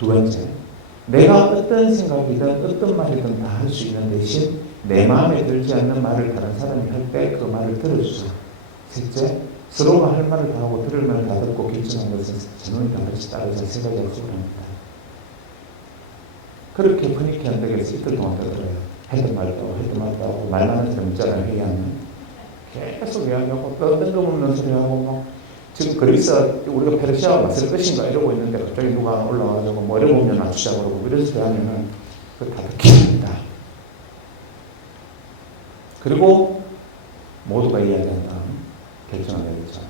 두 번째, 내가 어떤 생각이든 어떤 말이든 다 할 수 있는 대신 내 마음에 들지 않는 말을 다른 사람이 할 때 그 말을 들어주자. 셋째, 서로가 할 말을 다 하고 들을 말을 다 듣고 결정한 것은 전원이 다 같이 따르자. 세 가지 약속을 합니다. 그렇게 퍼니키 언덕에서 이틀 동안 떠들어요. 했던 말도 하고 말 많은 사람 있잖아요. 회의하면 계속 이야기하고 또 뜬금없는 소리하고 뭐 지금 그리스 우리가 페르시아와 맞설 것인가 이러고 있는데 갑자기 누가 올라와가지고 뭐 이러고 오면 맞추자고 그러고 이런 소리 하면은 그거 다 듣깁니다. 그리고 모두가 이야기한 다음 결정을 내리죠.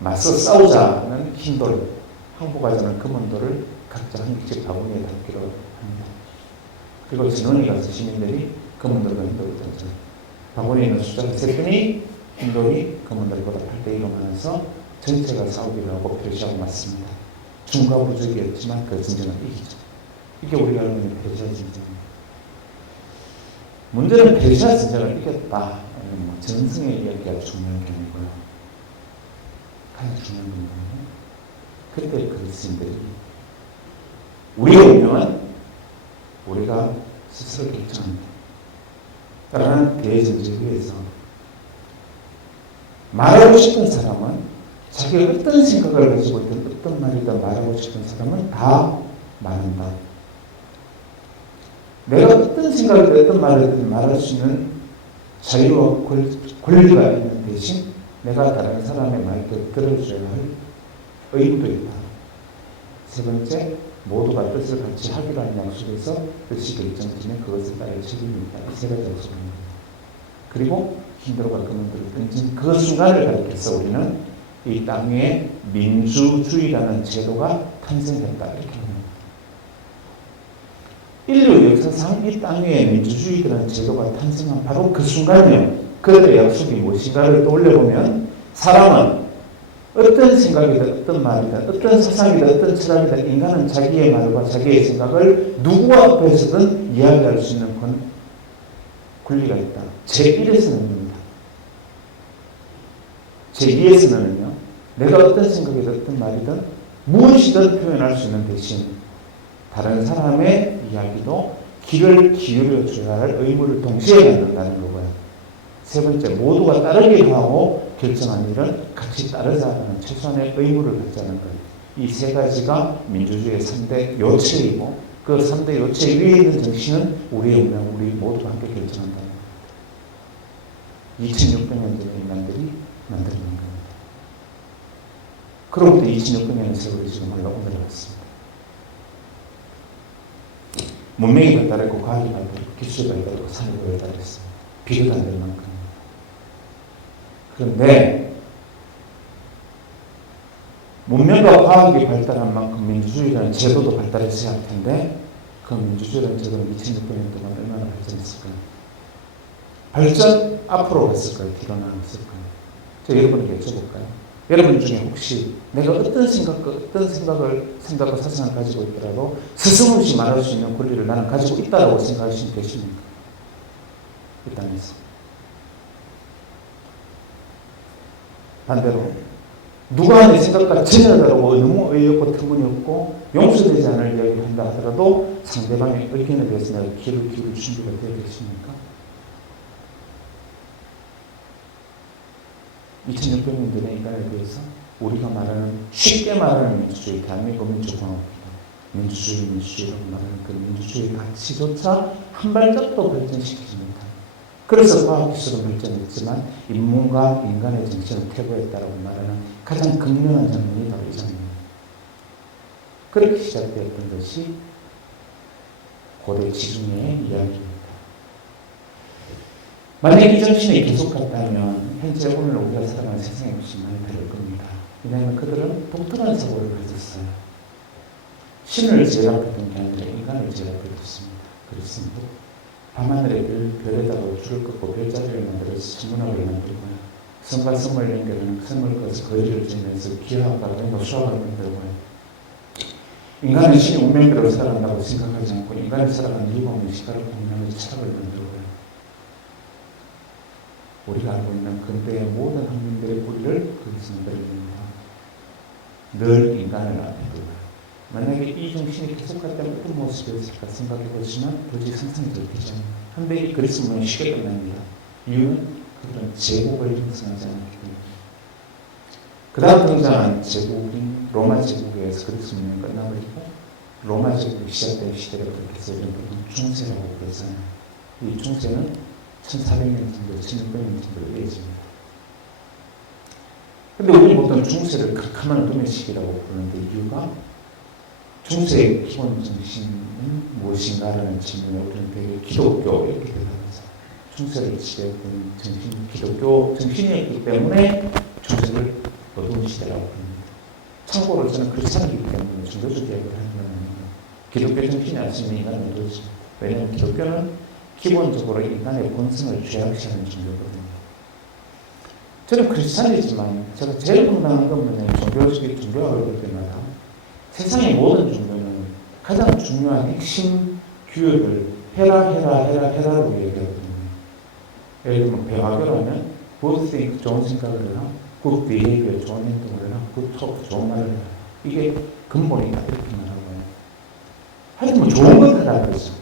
맞서 싸우자는 흰 돌, 항복하자는 검은 돌을 각자 한 개씩 바구니에 담기로 합니다. 그리고 진원에 가서 시민들이 검은 돌과 흰 돌을 던져요. 바구니에 있는 숫자가 3편이 흰 돌이 검은 돌보다 8대 2로 많아서 전체가 싸우기로 하고 페르시아가 맞습니다. 중과부적이었지만 그 전쟁은 이기죠. 이게 우리가 알고 있는 페르시아 전쟁입니다. 문제는 페르시아 전쟁을 이겼다. 뭐 전승의 이야기가 중요한 게 아니고요. 가장 중요한 건 뭐냐면 그때 그리스인들이 우리의 운명은 우리가 스스로 결정합니다. 라는 대전제에 의해서 말하고 싶은 사람은 자기가 어떤 생각을 가지고 있든 어떤 말이든 말하고 싶은 사람은 다 말한다. 내가 어떤 생각이든 어떤 말이든 말할 수 있는 자유와 권리가 있는 대신 내가 다른 사람의 말을 들어줘야 할 의무도 있다. 세 번째, 모두가 뜻을 같이 하기로 한 약속에서 뜻이 결정되면 그것을 따를 책임이 있다. 이 세 가지 약속입니다. 그리고 힘들어가 그놈들을 던진 그 순간을 가리켜서 우리는 이 땅에 민주주의라는 제도가 탄생했다. 이렇게 합니다. 인류 역사상 이 땅 위에 민주주의라는 제도가 탄생한 바로 그 순간이요. 그들의 약속이 무엇인가를 떠올려보면 사람은 어떤 생각이든 어떤 말이든 어떤 사상이든 어떤 철학이든 인간은 자기의 말과 자기의 생각을 누구와 앞에서든 이야기할 수 있는 권리가 있다. 제1에서는입니다. 제2에서는요. 내가 어떤 생각이든 어떤 말이든 무엇이든 표현할 수 있는 대신 다른 사람의 이야기도 귀를 기울여줘야 할 의무를 동시에 갖는다는 거고요. 세 번째, 모두가 따르기로 하고 결정한 일은 같이 따르자는 최소한의 의무를 갖자는 것. 이 세 가지가 민주주의의 3대 요체이고 그 3대 요체 위에 있는 정신은 우리의 운명, 우리 모두가 함께 결정한다는 것. 2600년 전에 인간들이 만들어낸 겁니다. 그로부터 2600년의 세월이 지금 오늘 왔습니다. 문명이 발달했고 과학이 발달했고 기술이 발달했고 산업이 발달했습니다. 비교도 안 될 만큼. 그런데 문명과 과학이 발달한 만큼 민주주의라는 제도도 발달했어야 할 텐데 그 민주주의라는 제도는 2600년 동안 얼마나 발전했을까요? 발전 앞으로 갔을까요? 뒤로 나갔을까요? 저 여러분에게 여쭤볼까요? 여러분 중에 혹시 내가 어떤 생각과 사상을 가지고 있더라도 스스럼없이 말할 수 있는 권리를 나는 가지고 있다고 생각하시는 분 계십니까? 있다면서. 반대로 누가 내 생각과 전혀 다르고 너무 어이없고 터무니없고 용서되지 않을 이야기를 한다 하더라도 상대방의 의견에 대해서 내가 귀를 기울일 준비가 되어 계십니까? 2600년들의 인간에 대해서 우리가 말하는, 쉽게 말하는 민주주의, 대한민국 민주공화국이다. 민주주의라고 말하는 그 민주주의 가치조차 한 발짝도 발전시키지 못한, 그래서 과학기술은 발전했지만 인문과 인간의 정신을 퇴보했다라고 말하는 가장 극명한 장면이 바로 이 장면입니다. 그렇게 시작되었던 것이 고대 지중해의 이야기입니다. 만약 이 정신이 계속 갔다면 현재 오늘 우리가 살아가는 세상에 없이 많이 다를 겁니다. 왜냐하면 그들은 독특한 사고를 가졌어요. 신을 제압했던 게 아니라 인간을 제압했습니다. 그렇습니다. 밤하늘의 별에다가 줄을 긋고 별자리를 만들어서 천문학을 만들고요. 성과 성을 연결하는 성을 꺼서 거리를 지면서 기하학과 수학을 만들고요. 인간은 신의 운명대로 살아간다고 생각하지 않고 인간이 살아가는 이유가 없는 시간을 고민하면서 철학을 만들고요. 우리가 알고 있는 근대의 모든 학문들의 뿌리를 거기서 만들어냅니다. 늘 인간을 앞에 두고, 만약에 이 정신이 계속할 때는 어떤 모습이었을까 생각해 보시면 도저히 상상이 되지 않습니다. 한데 이 그리스 문명이 쉽게 끝납니다. 이유는 그들은 제국을 형성하지 않았기 때문입니다. 그 다음 등장한 제국인 로마 제국에 의해서 그리스 문명이 끝나버리고 로마 제국이 시작된 시대를 그렇게 해서 이런 중세라고 그러잖아요. 이 중세는 1400년 정도, 1600년 정도로 이어집니다. 근데 우리 보통 중세를 극함한 어둠의 시기라고 부르는데 이유가 중세의 기본 정신은 무엇인가라는 질문에 우리는 되게 기독교 이렇게 대답하죠. 중세를 지배했던 정신이 기독교 정신이었기 때문에 중세를 어두운 시대라고 부릅니다. 참고로 저는 그렇지 않기 때문에 종교적 이야기를 하는 건 아닙니다. 기독교 정신이 아시는 인간은 어두워집니다. 왜냐하면 기독교는 기본적으로 인간의 본성을 죄악시하는 종교거든요. 저는 크리스찬이지만 제가 제일 황당한 건 뭐냐면 종교학을 볼 때마다 세상의 모든 종교는 가장 중요한 핵심 규율을 해라로 얘기하거든요. 예를 들면 배화교라면 good think, 좋은 생각을 해라, good behavior, 좋은 행동을 해라, good talk, 좋은 말을 해라. 이게 근본이다 이렇게 말하고요. 하지만 좋은 건 하라 그러죠.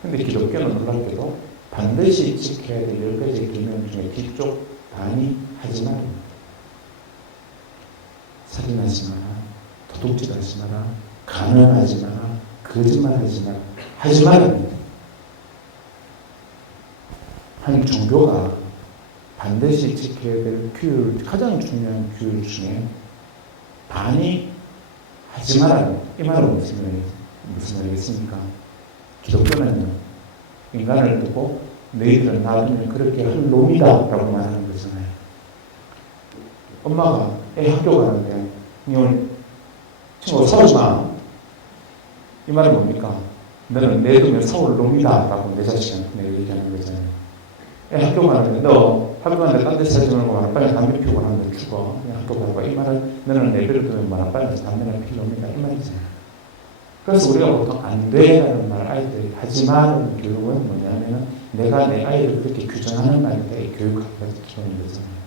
근데 기독교는 놀랍게도 반드시 지켜야 될 10가지 계명 중에 뒤쪽 반이 하지 말입니다. 살인하지 마라, 도둑질하지 마라, 간음하지 마라, 거짓말하지 마라, 하지 말입니다. 한 종교가 반드시 지켜야 될 규율, 가장 중요한 규율 중에 반이 하지 마라. 이 말은 무슨 말이겠습니까? 기독교는요, 인간을 두고 너희들은 나중에 그렇게 할 놈이다 라고 말하는 거잖아요. 엄마가 애 학교 가는데 니 오늘 친구 싸우지 마. 이 말은 뭡니까? 너는 내두면 싸울 놈이다 라고 내 자식한테 얘기하는 거잖아요. 애 학교 가는데 너 학교 가는데 딴 데 사지 말고 만화빨에 담배 피우고 하는데 죽어. 학교 가고 이 말은 너는 내버려 두면 만화빨에서 담배를 피울 놈이다 이 말이잖아요. 그래서 우리가 보통 안 돼라는 말 아이들이 하지만 교육은 뭐냐면 내가 내 아이를 그렇게 규정하는 말인데 이 교육학과 기본인 거잖아요.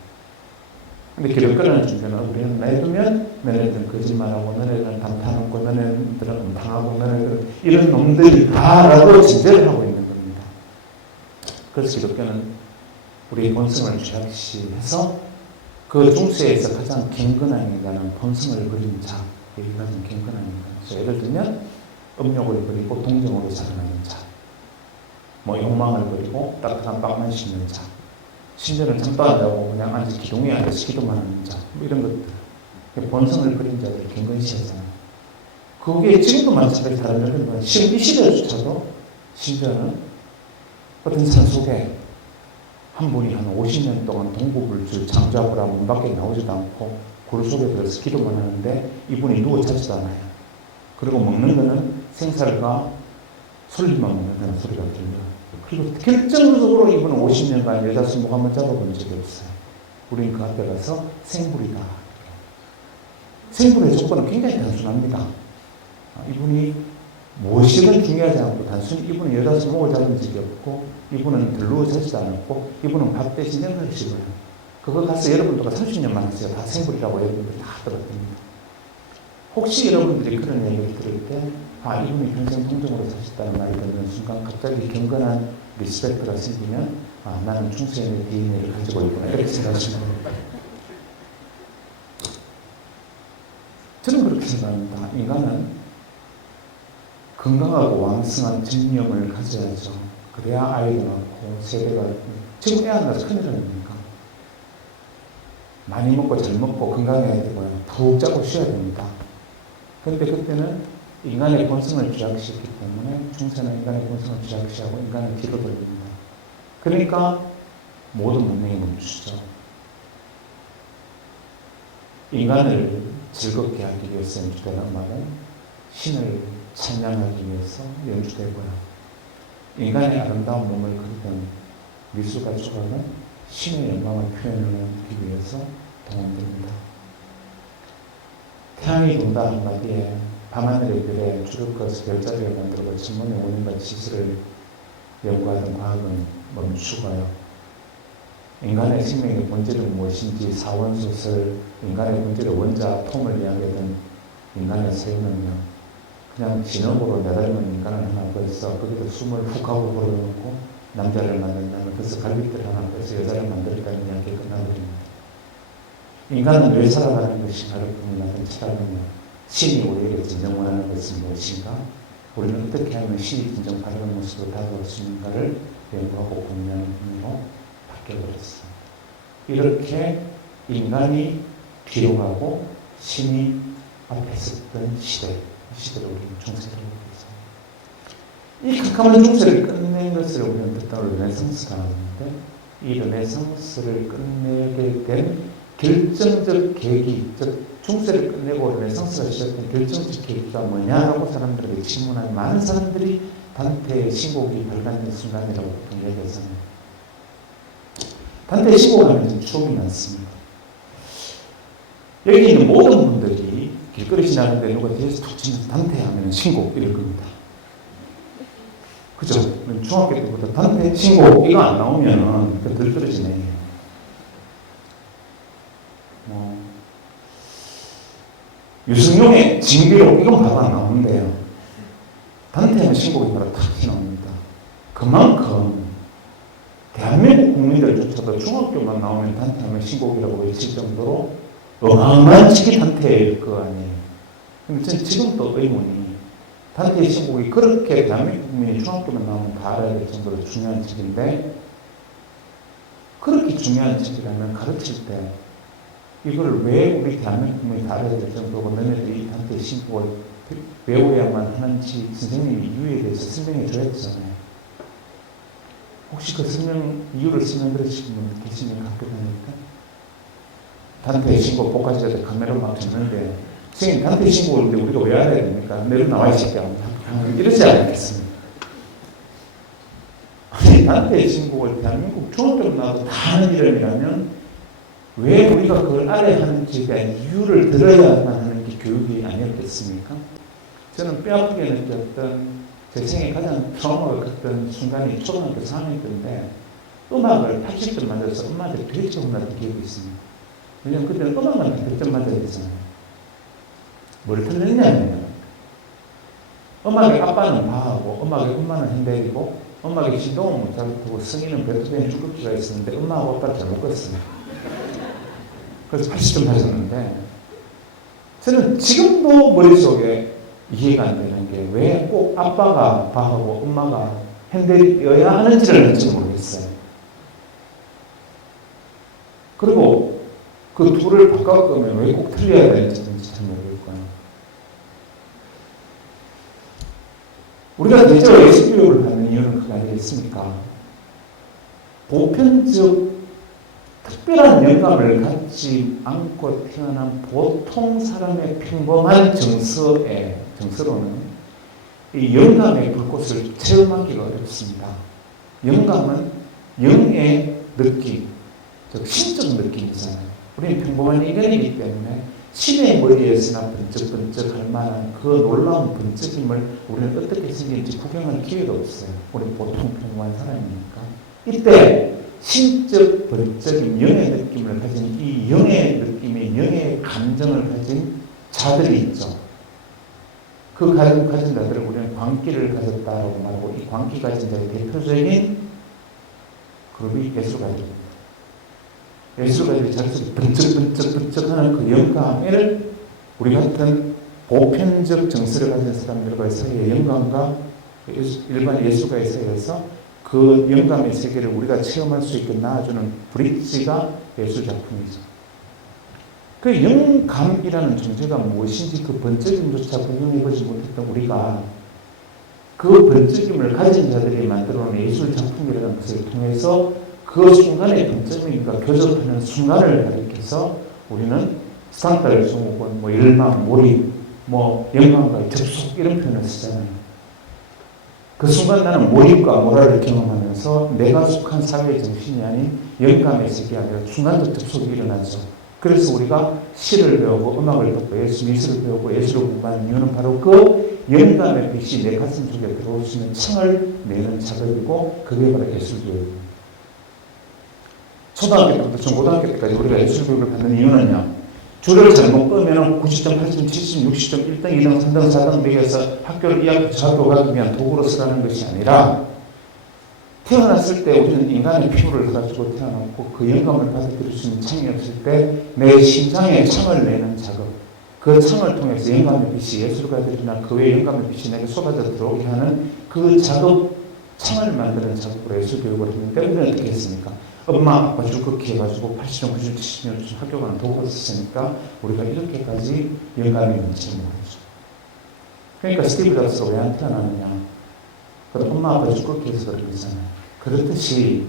근데 기독교라는 종교는 우리는 놔두면 너네들은 거짓말하고 너네들은 담탄하고 너네들은 음탕하고 너네들은 이런 놈들이다라고 진제를 하고 있는 겁니다. 그래서 기독교는 우리의 본성을 죄악시해서 그 중세에서 가장 경건한 인간은 본성을 버린 자, 여기 가장 경건한 인간. 예를 들면 음욕을 버리고 동정으로 살아가는 자, 욕망을 버리고 따뜻한 빵만 씹는 자, 심지어는 잠도 안 자고 그냥 앉아 기둥에 앉아서 기도만 하는 자, 이런 것들. 본성을 버린 자들 경건시하잖아요. 그게 지금도 마찬가지 다른 이 시대조차도 심지어는 어떤 산 속에 한 분이 한 50년 동안 동부불출 장자부라 문 밖에 나오지도 않고 굴 속에 들어서 기도만 하는데 이분이 누워 자지도 않아요. 그리고 먹는 거는 생살과 솔잎만 먹는다는 소리가 들려요. 그리고 결정적으로 이분은 50년간 여자 스모 한번 잡아본 적이 없어요. 우리는 그 앞에 가서 생불이다. 생불의 조건은 굉장히 단순합니다. 이분이 무엇이든 중요하지 않고 단순히 이분은 여자 목을 잡은 적이 없고 이분은 들러 자지도 않았고 이분은 밥 대신 생각하시고요. 그거 가서 여러분들과 30년만 하세요. 다 생불이라고 여러분들이 다 들었답니다. 혹시 여러분들이 그런 얘기를 들을 때 이분이 평생 통정으로 사셨다는 말이 듣는 순간 갑자기 경건한 리스펙트가 생기면 나는 중세인의 DNA를 가지고 있구나 이렇게 생각하시는 겁니다. 저는 그렇게 생각합니다. 인간은 건강하고 왕성한 정념을 가져야죠. 그래야 아이도 낳고 세대가 지금 애 안 낳아서 큰일 아닙니까? 많이 먹고 잘 먹고 건강해야 되고요. 푹 자고 쉬어야 됩니다. 그런데 그때는 인간의 본성을 쥐약시했기 때문에 중세는 인간의 본성을 쥐약시하고 인간을 뒤로 돌립니다. 그러니까 모든 문명이 멈추죠. 인간을 즐겁게 하기 위해서 연주되는 음악은 신을 찬양하기 위해서 연주되고요. 인간의 아름다운 몸을 그리던 미술가 조각은 신의 영광을 표현하기 위해서 동원됩니다. 태양이 돈다 한마디에 밤하늘의 별에 줄을 꺼서 별자리를 만들고 천문의 원인과 지수를 연구하던 과학은 멈추고요. 인간의 생명의 본질은 무엇인지 사원소설 인간의 본질의 원자 톰을 이야기하던 인간의 세계는요. 그냥 진흙으로 내달리는 인간을 하나 벌써 거기도 숨을 훅 하고 불어넣고 남자를 만든다면 그래서 갈비뼈를 하나 벌써 여자를 만들었다는 이야기가 끝나버립니다. 인간은 왜 살아가는 것인가를 고민하던 철학은요. 신이 우리에게 진정 원하는 것은 무엇인가? 우리는 어떻게 하면 신이 진정 바르는 모습으로 다가올 수 있는가를 연구하고 고민하는 분으로 바뀌어버렸어요. 이렇게 인간이 뒤로 가고 신이 앞에 섰던 시대, 이 시대를 우리는 중세라고 부르죠. 이 캄캄한 중세를 끝낸 것을 우리는 뜻하는 르네상스가 나오는데 이 르네상스를 끝내게 된 결정적 계기, 즉 중세를 끝내고 르네상스가 시작된 결정적 계기가 뭐냐라고 사람들에게 질문한 많은 사람들이 단테의 신곡이 발간된 순간이라고 보통 얘기하잖아요. 단테의 신곡을 하면 추억이 많습니다. 여기 있는 모든 분들이 길거리 지나는데 누가 뒤에서 툭 치면서 단테 하면 신곡 이럴 겁니다. 그죠? 중학교 때부터 단테 신곡 이거 안 나오면 덜 떨어지네. 유승용의 징계록 이건 바로 안 나오는데요. 단테는 신곡이 바로 탁 나옵니다. 그만큼 대한민국 국민들조차도 중학교만 나오면 단테하면 신곡이라고 외칠 정도로 어마어마한 책이 단테일 거 아니에요. 근데 저는 지금도 의문이 단테의 신곡이 그렇게 대한민국 국민이 중학교만 나오면 다 알아야 될 정도로 중요한 책인데 그렇게 중요한 책이라면 가르칠 때 이걸 왜 우리 대한민국 국민이 다 알아야 될 정도로 너네들이 이 단테의 신곡을 외워야만 하는지 선생님이 이유에 대해서 설명해 줘야 되잖아요. 혹시 그 이유를 설명해 주신 분 계시면 갖고 다니까? 단테의 신곡 복화지에 카메라 막 잡는데 선생님 단테의 신곡을 우리가 왜 알아야 됩니까? 내려 나와 있을게요. 이러지 않겠습니까? 아니 단테의 신곡을 대한민국 중학교로 나와도 다 하는 이름이라면 왜 우리가 그걸 알아야 하는지에 대한 이유를 들어야만 하는 게 교육이 아니었겠습니까? 저는 뼈아프게 느꼈던 제 생에 가장 트라우마가 컸던 순간이 초등학교 4학년 때인데 음악을 80점 맞아서 엄마한테 되게 혼났던 기억이 있습니다. 왜냐면 그때는 음악만 100점 맞아야 되잖아요. 뭘 틀렸냐면 음악의 아빠는 바하고 음악의 엄마는 핸델이고 음악의 시동은 모차르트고 승희는 베토벤 주급기가 있었는데 엄마하고 아빠를 잘못 갔어요. 그래서 80점 맞았는데 저는 지금도 머릿속에 이해가 안 되는 게 왜 꼭 아빠가 바하고 엄마가 핸델이어야 하는지를 전혀 모르겠어요. 그리고 그 둘을 바꿔보면 왜 꼭 틀려야 되는지 잘 모르겠고요. 우리가 대체로 예술 교육을 받는 이유는 그게 아니겠습니까? 보편적 특별한 영감을 갖지 않고 태어난 보통 사람의 평범한 정서로는 이 영감의 불꽃을 체험하기가 어렵습니다. 영감은 영의 느낌, 즉 신적 느낌이잖아요. 우리는 평범한 인간이기 때문에 신의 머리에서나 번쩍번쩍 할 만한 그 놀라운 번쩍임을 우리는 어떻게 생긴지 구경할 기회가 없어요. 우리는 보통 평범한 사람이니까. 이때 신적 번쩍임, 영의 느낌을 가진 이 영의 느낌이 영의 감정을 가진 자들이 있죠. 그 가진 자들을 우리는 광기를 가졌다고 말하고 이 광기 가진 자의 대표적인 그룹이 예술가들입니다. 예술가들이 자기를 번쩍번쩍하는 그 영감을 우리 같은 보편적 정서를 가진 사람들과 사이의 영감과 일반 예술가의 사이에서 그 영감의 세계를 우리가 체험할 수 있게 낳아주는 브릿지가 예술작품이죠. 그 영감이라는 존재가 무엇인지 그 번쩍임조차 구경해보지 못했던 우리가 그 번쩍임을 가진 자들이 만들어놓은 예술작품이라는 것을 통해서 그 순간의 번쩍임과 교접하는 순간을 가리켜서 우리는 스탄다를 증후군, 열망, 몰입, 영감과의 접속 이런 표현을 쓰잖아요. 그 순간 나는 몰입과 모라를 경험하면서 내가 속한 사회의 정신이 아닌 영감의 세계가 아니라 순간적 접속이 일어나죠. 그래서 우리가 시를 배우고 음악을 듣고 미술을 배우고 예술을 공부하는 이유는 바로 그 영감의 빛이 내 가슴 속에 들어올 수 있는 창을 내는 작업이고 그게 바로 예술교육입니다. 초등학교 때부터 중고등학교 때까지 우리가 예술교육을 받는 이유는요. 줄을 잘못 끄면 90점, 80점, 70점, 60점, 1등, 2등, 3등, 4등 매겨서 학교를 이 학교 저 학교 가기 위한 도구로 쓰라는 것이 아니라 태어났을 때 우리는 인간의 피부를 가지고 태어났고 그 영감을 받아들일 수 있는 창이 없을 때 내 심장에 창을 내는 작업, 그 창을 통해서 영감의 빛이 예술가들이나 그 외의 영감의 빛이 내게 쏟아져 들어오게 하는 그 작업, 창을 만드는 작업으로 예술교육을 했는데 우리는 어떻게 했습니까? 엄마 아빠 줄긋기 해가지고 80점, 90점, 70점 학교 가는 도구를 쓰니까 우리가 이렇게까지 영감이 넘치는 거죠. 그러니까 스티브 잡스가 왜 안 태어나느냐? 그건 엄마 아빠 줄긋기 해서 그런 거잖아요. 그렇듯이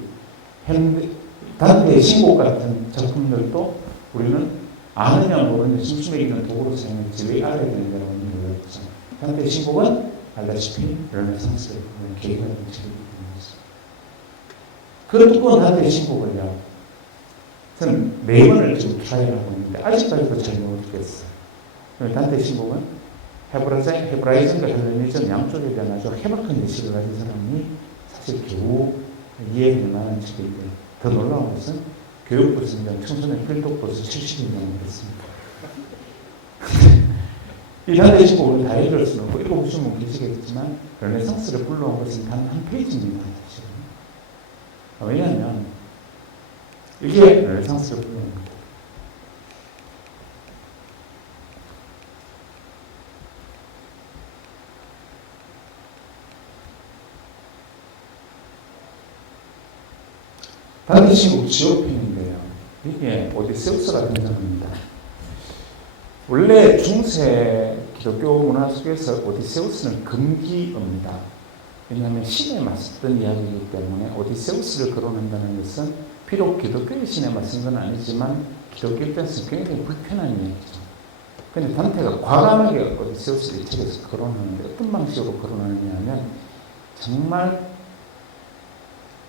단테의 신곡 같은 작품들도 우리는 아느냐 모르느냐 심심해 있는 도구로 사용했지 왜 알아야 되느냐고 물어봤죠. 단테의 신곡은 알다시피 르네상스의 계기가 된 책입니다. 그 두꺼운 단테의 신곡을요. 저는 4번을 지금 트라이하고 있는데 아직까지도 잘 모르겠어요. 단테의 신곡은 헤브라이즘과 헬레니즘 양쪽에 대한 아주 해박한 예식을 가진 사람이 사실 겨우 이해할 만한 책인데 더 놀라운 것은 교육부 선정 청소년 필독부에서 70인명을 했습니다. 이 단테의 신곡을 다 읽을 수는 없고 읽어보시면 뭐 계시겠지만 르네상스를 불러온 것은 단 한 페이지입니다. 왜냐하면 이게 르네상스를 불러온 겁니다. 단테의 신곡 지옥편인데요. 이게 오디세우스가 등장합니다. 원래 중세 기독교 문화 속에서 오디세우스는 금기어입니다. 왜냐하면 신에 맞섰던 이야기이기 때문에 오디세우스를 거론한다는 것은 비록 기독교의 신에 맞선 건 아니지만 기독교 입장에서 굉장히 불편한 이야기죠. 그런데 단테가 과감하게 오디세우스를 이 책에서 거론하는데 어떤 방식으로 거론하느냐 하면 정말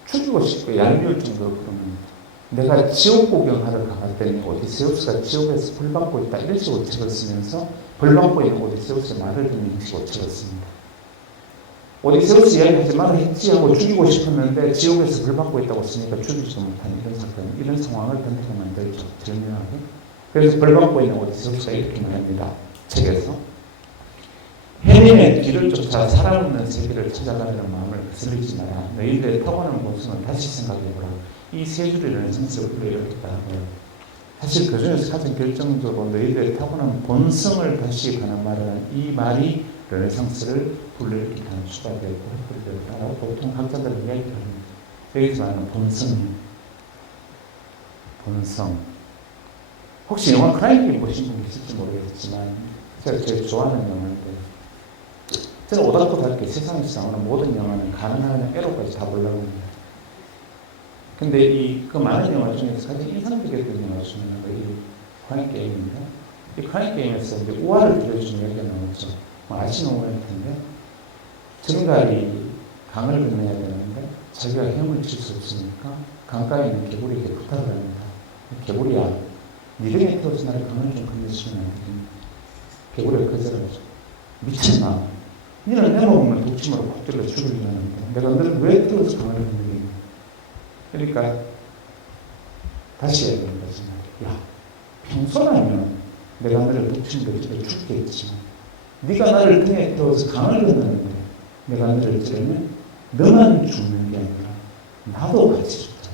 죽이고 싶고 얄미울 정도로 거론합니다. 내가 지옥 구경하러 가봤더니 오디세우스가 지옥에서 벌받고 있다 이런 식으로 책을 쓰면서 벌받고 있는 오디세우스의 말을 듣는 형식으로 책을 씁니다. 오디세우스 이야기하지 말아 했지 하고 죽이고 싶었는데 지옥에서 벌받고 있다고 쓰니까 죽이지도 못한 이런 사건, 이런 상황을 단테가 만들죠. 절묘하게. 그래서 벌받고 있는 오디세우스가 이렇게 말합니다. 책에서 해님의 뒤를 쫓아 살아없는 세계를 찾아가려는 마음을 거슬리지 마라. 너희들의 타고난 본성을 다시 생각해보라. 이 세 줄의 르네상스를 이렇게 하고요. 사실 그 중에서 가장 결정적으로 너희들의 타고난 본성을 다시 가는 말은 이 말이 르네상스를 불러일으키는 수가 되고 획득되었다고 보통 학자들은 이야기를 합니다. 여기서 말하는 본성이요. 본성. 혹시 영화 크라이밍 보신 분 계실지 모르겠지만 제가 제일 좋아하는 영화인데 저는 오닥도닥게 세상에서 나오는 모든 영화는 가능한 에로까지 다 보려고 합니다. 근데 그 많은 영화 중에서 가장 인상적이었던 영화 중에 하나가 이 크라잉 게임입니다. 이 크라잉 게임에서 이제 우화를 그려주는 얘기가 나오죠. 아시는 것 같은데 정갈이 강을 건너야 되는데 자기가 헤엄을 칠 수 없으니까 강가에 있는 개구리에게 부탁을 합니다. 개구리야, 네 등에 태워서 나를 강을 좀 건너주면 안 되겠니? 개구리가 거절하죠. 미쳤나? 너는 내 몸을 독침으로 콕 찔러 죽이려고 하는데 내가 너를 왜 태워서 강을 건너겠니? 그러니까 다시 해야 되는 거지. 야, 평소라면 내가 너를 독침으로 찔러 죽겠지만 네가 나를 등에 태워서 강을 건너는데 내가 너를 찌르면 너만 죽는 게 아니라 나도 같이 죽자.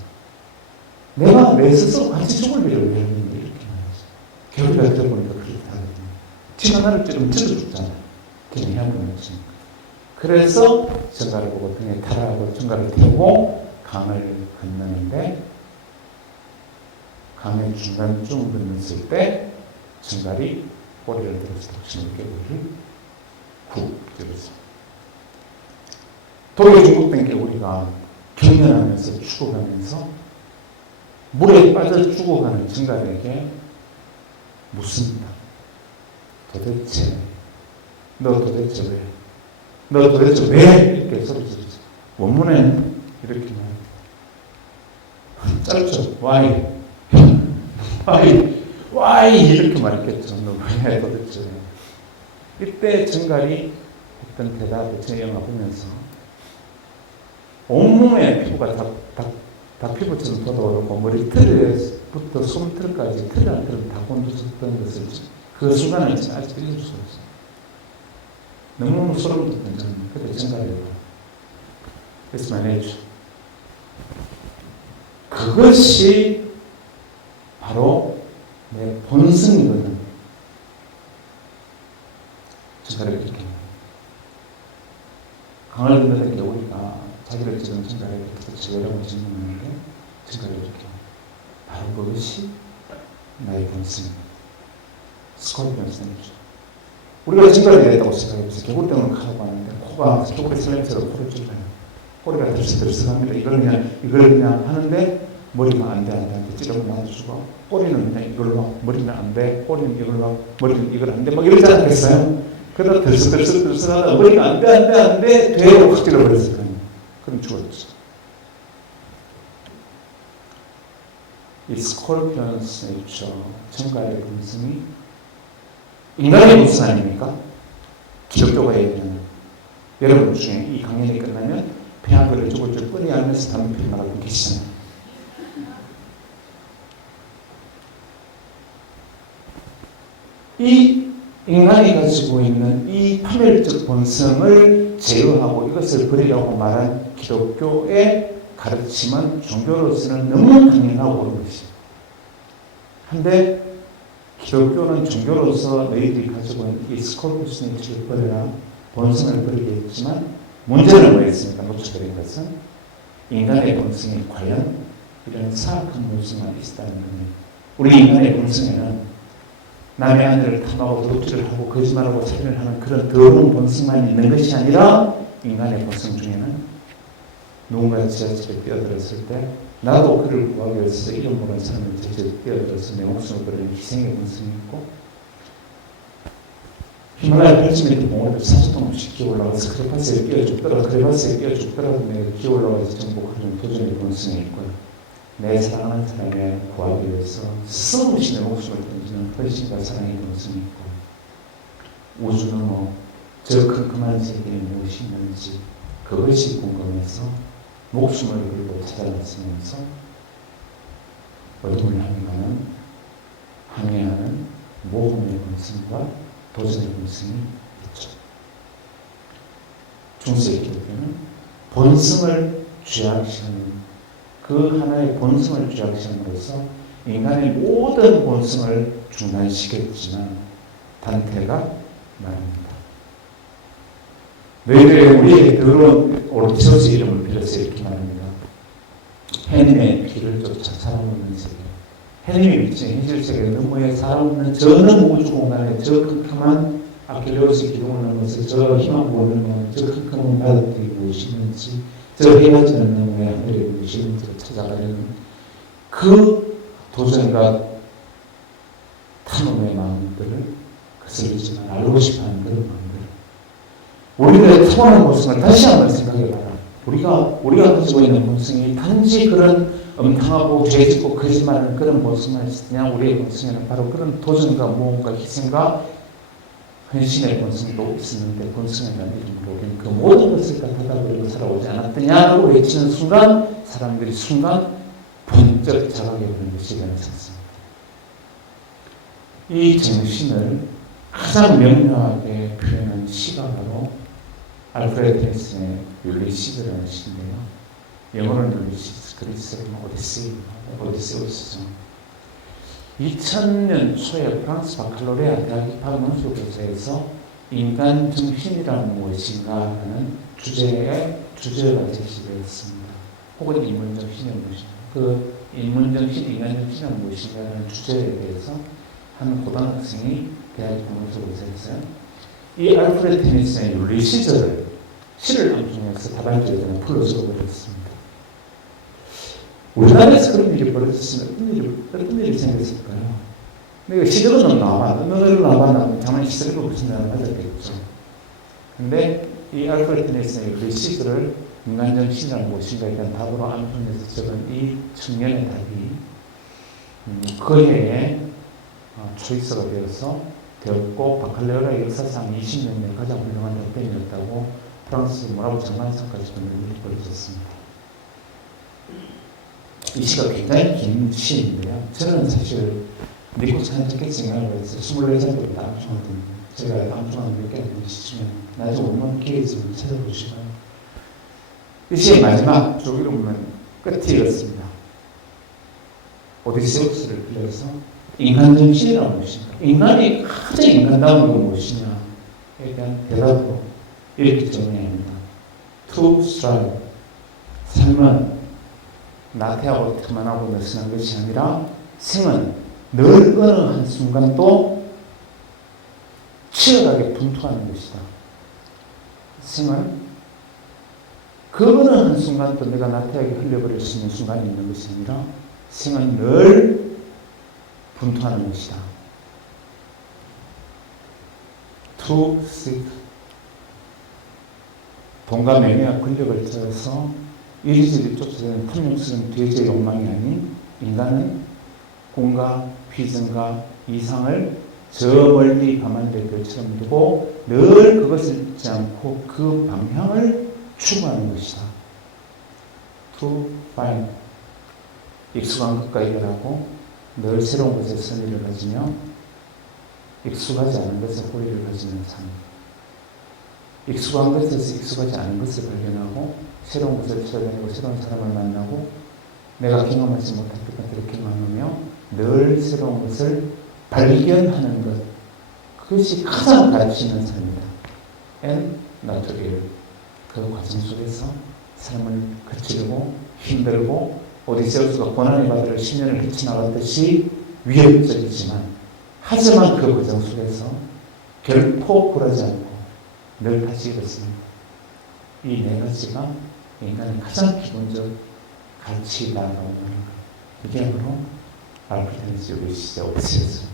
내가 내 스스로 같이 죽을 일을 왜 했는데 이렇게 말하지. 개구리가 들어보니까 그렇게 하거든요. 지가 나를 찌르면 저도 죽잖아. 그냥 해보는 거지. 그래서 정가를 보고 등에 타라고 정가를 태우고 강을 건너는데 강의 중간쯤 건넜을 때 정갈이 꼬리를 들어서 독심을 개구리를 훅 찔렀어. 독에 중독된 개구리가 경련하면서 죽어가면서 물에 빠져 죽어가는 정갈에게 묻습니다. 도대체 너 도대체 왜? 너 도대체 왜? 이렇게 소리 지르죠. 원문에는 이렇게 말해요. 짧죠? Why? Why? 이렇게 말했겠죠. 너 왜 도대체? 이때 정갈이 했던 대답을 제 영화 보면서 온몸에 피부가 다 피부처럼 돋아오르고 머리털에부터 손털까지 털 한 털은 다 곤두섰던 것을 그 순간을 아직 잊을 수가 없어요. 너무 소름 돋던 저는 그때 정갈이에요. 그래서 말해줘. 그것이 바로 내 본성이거든. 정갈이 그렇게 강을 건너는 개구리가 자기를 찌른 정갈에게 지으라고 질문하는데 정갈이 이렇게 바로 그것이 나의 본성입니다. 스콜피언 스네이처. 우리가 정갈이 됐다고 생각해보세요. 개구리 등을 가고 하는데 코가 개구리 슬램처럼 코를 찔러요. 꼬리가 들썩들썩합니다. 이걸 그냥 하는데 머리가 안 돼. 찌르고 나도 죽어. 꼬리는 그냥 이걸로, 머리는 안 돼. 꼬리는 이걸로, 머리는 이걸 안 돼. 막 이러지 않겠어요? 그러다 들썩들썩하다 머리가 안 돼. 되고 확 찔러버렸을 거예요. 그럼 죽었죠. 이 스콜피언스 네이처, 정갈의 본성이 인간의 본성 아닙니까? 기독교가 얘기하는. 여러분 중에 이 강연이 끝나면 폐암을 죽을 줄 뻔히 알면서 담배 피우고 나가고 계시잖아요. 이 인간이 가지고 있는 이 파멸적 본성을 제어하고 이것을 버리라고 말한 기독교의 가르침은 종교로서는 너무 당연하고 옳은 것이에요. 한데 기독교는 종교로서 너희들이 가지고 있는 이 스콜피언스 네이처를 버려라, 본성을 버리게 했지만 문제는 뭐였습니까? 놓쳐버린 것은 인간의 본성이 과연 이런 사악한 본성만 있다는 겁니다. 우리 인간의 본성에는 남의 아내를 탐하고 도둑질을 하고 거짓말하고 살인을 하는 그런 더러운 본성만 있는 것이 아니라 인간의 본성 중에는 누군가 지하철에 뛰어들었을 때 나도 그를 구하기 위해서 이름 모르는 사람을 지하철에 뛰어들어서 내 목숨을 걸는 희생의 본성이 있고 히말라야 펼치 밑에 봉우리를 40분 없이 기어 올라가서 크레파스에 끼어 죽더라도 내가 기어 올라가서 정복하는 도전의 본성이 있고요. 내 사랑하는 사람을 구하기 위해서 스스럼없이 내 목숨을 던지는 헌신과 사랑의 본성이 있고 우주는 저 컴컴한 세계에 무엇이 있는지 그것이 궁금해서 목숨을 걸고 찾아나서면서 어둠을 항해하는 모험의 본성과 도전의 본성이 있죠. 중세의 기독교는 본성을 죄악시하는 그 하나의 본성을 죄악시함으로써 인간의 모든 본성을 중단시켰지만 단테가 말합니다. 너희들의 우리에게 더러운 오르티오스 이름을 빌어서 이렇게 말합니다. 해님의 피를 쫓아 살아오는 세계. 해님이 미친 현실 세계 너머에 살아오는 저는 우주 공간에 저 캄캄한 아킬레오스 기둥을 넘어서 저 희망고를 넘어 저 캄캄한 바다들이 무엇이 있는지 저 헤어지는 너머에 하늘에 무엇이 있는지를 찾아가려는 그 도전과 탐험의 마음들을 거슬리지만 알고 싶어하는 그런 마음들. 우리들의 타고난 모습을 다시 한번 생각해봐라. 우리가 가지고 있는 본성이 단지 그런 음탕하고 죄짓고 거짓말하는 그런 본성만 있으냐? 우리의 본성에는 바로 그런 도전과 무언가 희생과 헌신의 본성도 있었는데 본성이라는 이름으로 우리는 그 모든 것을 다 닫아버리고 살아오지 않았더냐라고 외치는 순간 사람들이 순간 번쩍 자각해버리는 것이 일어났습니다. 이 정신을 가장 명료하게 표현한 시가 바로 알프레드 헨슨의 율리시스라는 시인데요. 영어로는 율리시스, 그리스어로는 오디세우스죠. 2000년 초에 프랑스 바칼로레아 대학 입학 논술교사에서 인간 정신이란 무엇인가 하는 주제가 제시되었습니다. 혹은 인문 정신이 무엇인가. 그 인문 정신, 인간 정신은 무엇인가 하는 주제에 대해서 한 고등학생이 대학 논술교사에서 이 알프레드 헨슨의 율리시스를 시를 암송해서 답안지에 풀어서 버렸습니다. 우리나라에서 그런 일이 벌어졌으면 어떤 일이 생겼을까요? 내가 시적은 나와봤나 장난 시적으로 무슨 날 맞았겠죠. 근데 이 알프레드 헨슨의 그 시들을 인간 정신이란 무엇인가에 대한 답으로 암송해서 적은 이 청년의 답이 그 해에 초이스가 되었고 바칼레오라 역사상 20년 내 가장 훌륭한 답변이었다고 프랑스 문화부 장관상까지 받는 일이 벌어졌습니다. 이 시가 굉장히 긴 시인데요. 저는 사실 니코스 한적겠지만 24살 때 암송하거든요. 제가 암송하는 몇 개가 있으시면 나중에 얼마나 기회 있으면 찾아보시면 이 시의 마지막 쪽으로 보면 끝이 이렇습니다. 오디세우스를 빌려서 인간 정신이란 무엇인가? 인간이 가장 인간다운 건 무엇이냐에 대한 대답으로 이렇게 정리합니다. To strive. 삶은 나태하고 틈만하고 느슨한 것이 아니라 생은 늘 어느 한순간도 치열하게 분투하는 것이다. 생은 그 어느 한순간도 내가 나태하게 흘려버릴 수 있는 순간이 있는 것이 아니라 생은 늘 분투하는 것이다. To seek. 돈과 명예와 권력을 찾아서 이리저리 쫓아다니는 탐욕스러운 돼지의 욕망이 아닌 인간은 꿈과 비전과 이상을 저 멀리 밤하늘의 별처럼 두고 늘 그것을 잊지 않고 그 방향을 추구하는 것이다. To find. 익숙한 것과 이별하고 늘 새로운 것에 선의를 가지며 익숙하지 않은 것에 호의를 가지는 삶. 익숙한 것에서 익숙하지 않은 것을 발견하고 새로운 것을 찾아다니고 새로운 사람을 만나고 내가 경험하지 못한 것들을 경험하며 늘 새로운 것을 발견하는 것. 그것이 가장 가치 있는 삶이다. And not to ill. 그 과정 속에서 삶을 거칠고 힘들고 오디세우스가 고난의 바다를 10년을 헤쳐나갔듯이 위협적이지만 하지만 그 과정 속에서 결코 굴하지 않고 늘 다시 일었습니다. 이 네 가지가 인간의 가장 기본적 가치다라고 하는 것. 이게 바로 알프레드 헨슨의 시대 오디세우스.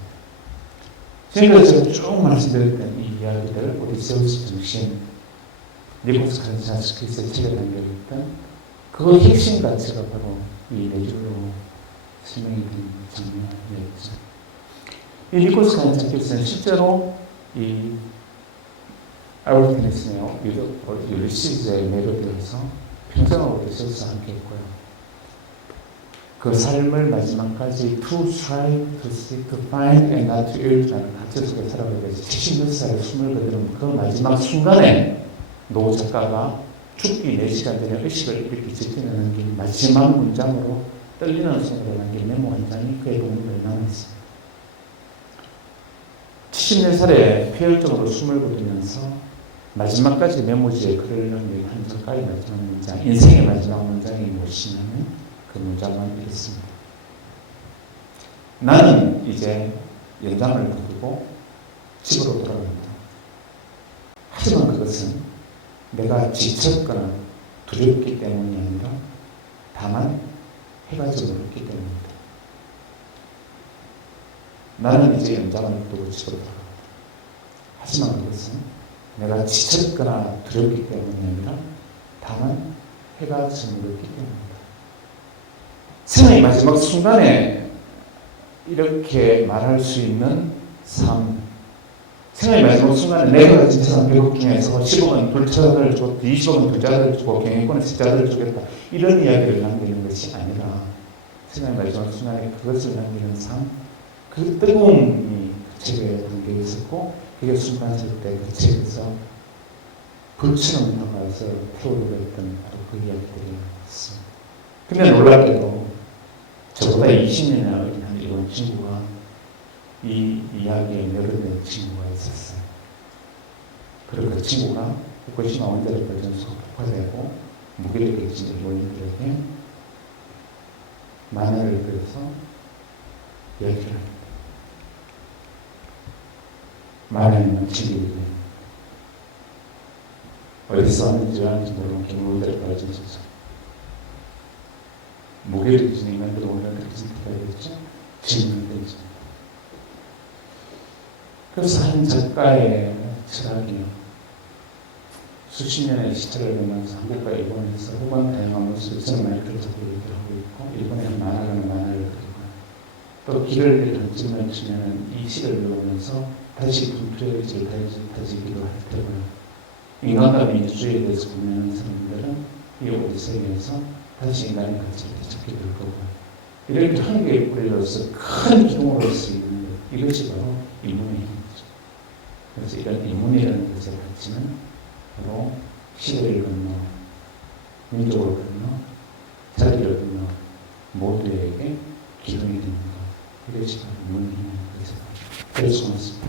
지금까지 제가 쭉 말씀드렸던 이 이야기들, 오디세우스 정신, 니코스 카잔스키스의 책에 담겨있던 그 핵심 가치가 바로 이 네 줄로 설명이 된 장면이었죠. 이 니코스 카잔스키스는 실제로 이 알프레드 헨슨의 율리시스에 매료되어서 평생을 오디세우스와 함께 했고요. 그 삶을 마지막까지 to strive, to seek, to find, and not to ill라는 가치 속에 살아가기 위해서 76살에 숨을 거두는 그 마지막 순간에 노 작가가 죽기 4시간 전에 의식을 이렇게 지키는 게 마지막 문장으로 떨리는 손으로 남긴 메모 한 장이 그의 동물에 남아있습니다. 74살에 폐혈증으로 숨을 거두면서 마지막까지 메모지에 글을 남긴 한 작가의 마지막 문장, 인생의 마지막 문장이 무엇이냐면 그 문장만 읽습니다. 나는 이제 연장을 거두고 집으로 돌아간다. 하지만 그것은 내가 지쳤거나 두렵기 때문이 아니라 다만 해가 져버렸기 때문이다. 나는 이제 연장을 거두고 집으로 돌아간다. 하지만 그것은 내가 지쳤거나 두렵기 때문이 아니라 다만 해가 저물었기 때문입니다. 생애의 마지막 순간에 이렇게 말할 수 있는 삶, 생애의 마지막 순간에 내가 가진 재산 100억 중에서 10억은 불자들을 주고 20억은 부자들을 주고 경영권은 지자들을 주겠다, 이런 이야기를 남기는 것이 아니라 생애의 마지막 순간에 그것을 남기는 삶, 그 뜨거움이 그 책에 담겨 있었고, 그게 순간설 때 그 책에서 불처럼 다가와서 태우려고 했던 바로 그 이야기들이었습니다. 근데 놀랍게도 저보다 20년이나 어린 한 일본 친구가 이 이야기에 매료된 친구가 있었어요. 그리고 그 친구가 후쿠시마 원자력 발전소가 폭파되고 무기력해진 일본인들에게 만화를 그려서 이야기를 합니다. 만화에는 친구들이 어디서 왔는지 모르는 원자력 발전소에서 무기력해진 인간들이 오늘 그렇게 선택하겠죠? 진행되죠. 그래서 한 작가의 철학이 수십 년의 시차를 보면서 한국과 일본에서 후반 다양한 모습을 저는 많이 그려서 얘기하고 있고, 일본의 한 만화가는 만화를 그리고 또 길을 잃은 찜을 치면 이 시를 배우면서 다시 분투해지기도 할 테고요. 인간과 민주주의에 대해서 고민하는 사람들은 이 오디세이에서 다시 인간의 가치를 되찾게 될 거고요. 이렇게 한 개의 뿌리로서 큰 기둥으로 수 있는 것, 이것이 바로 인문의 힘이죠. 그래서 이런 인문이라는 것의 가치는 바로 시대를 건너, 민족을 건너, 자기를 건너 모두에게 기둥이 되는 것, 이것이 바로 인문의 힘인 것이다. 그래서 고맙습니다.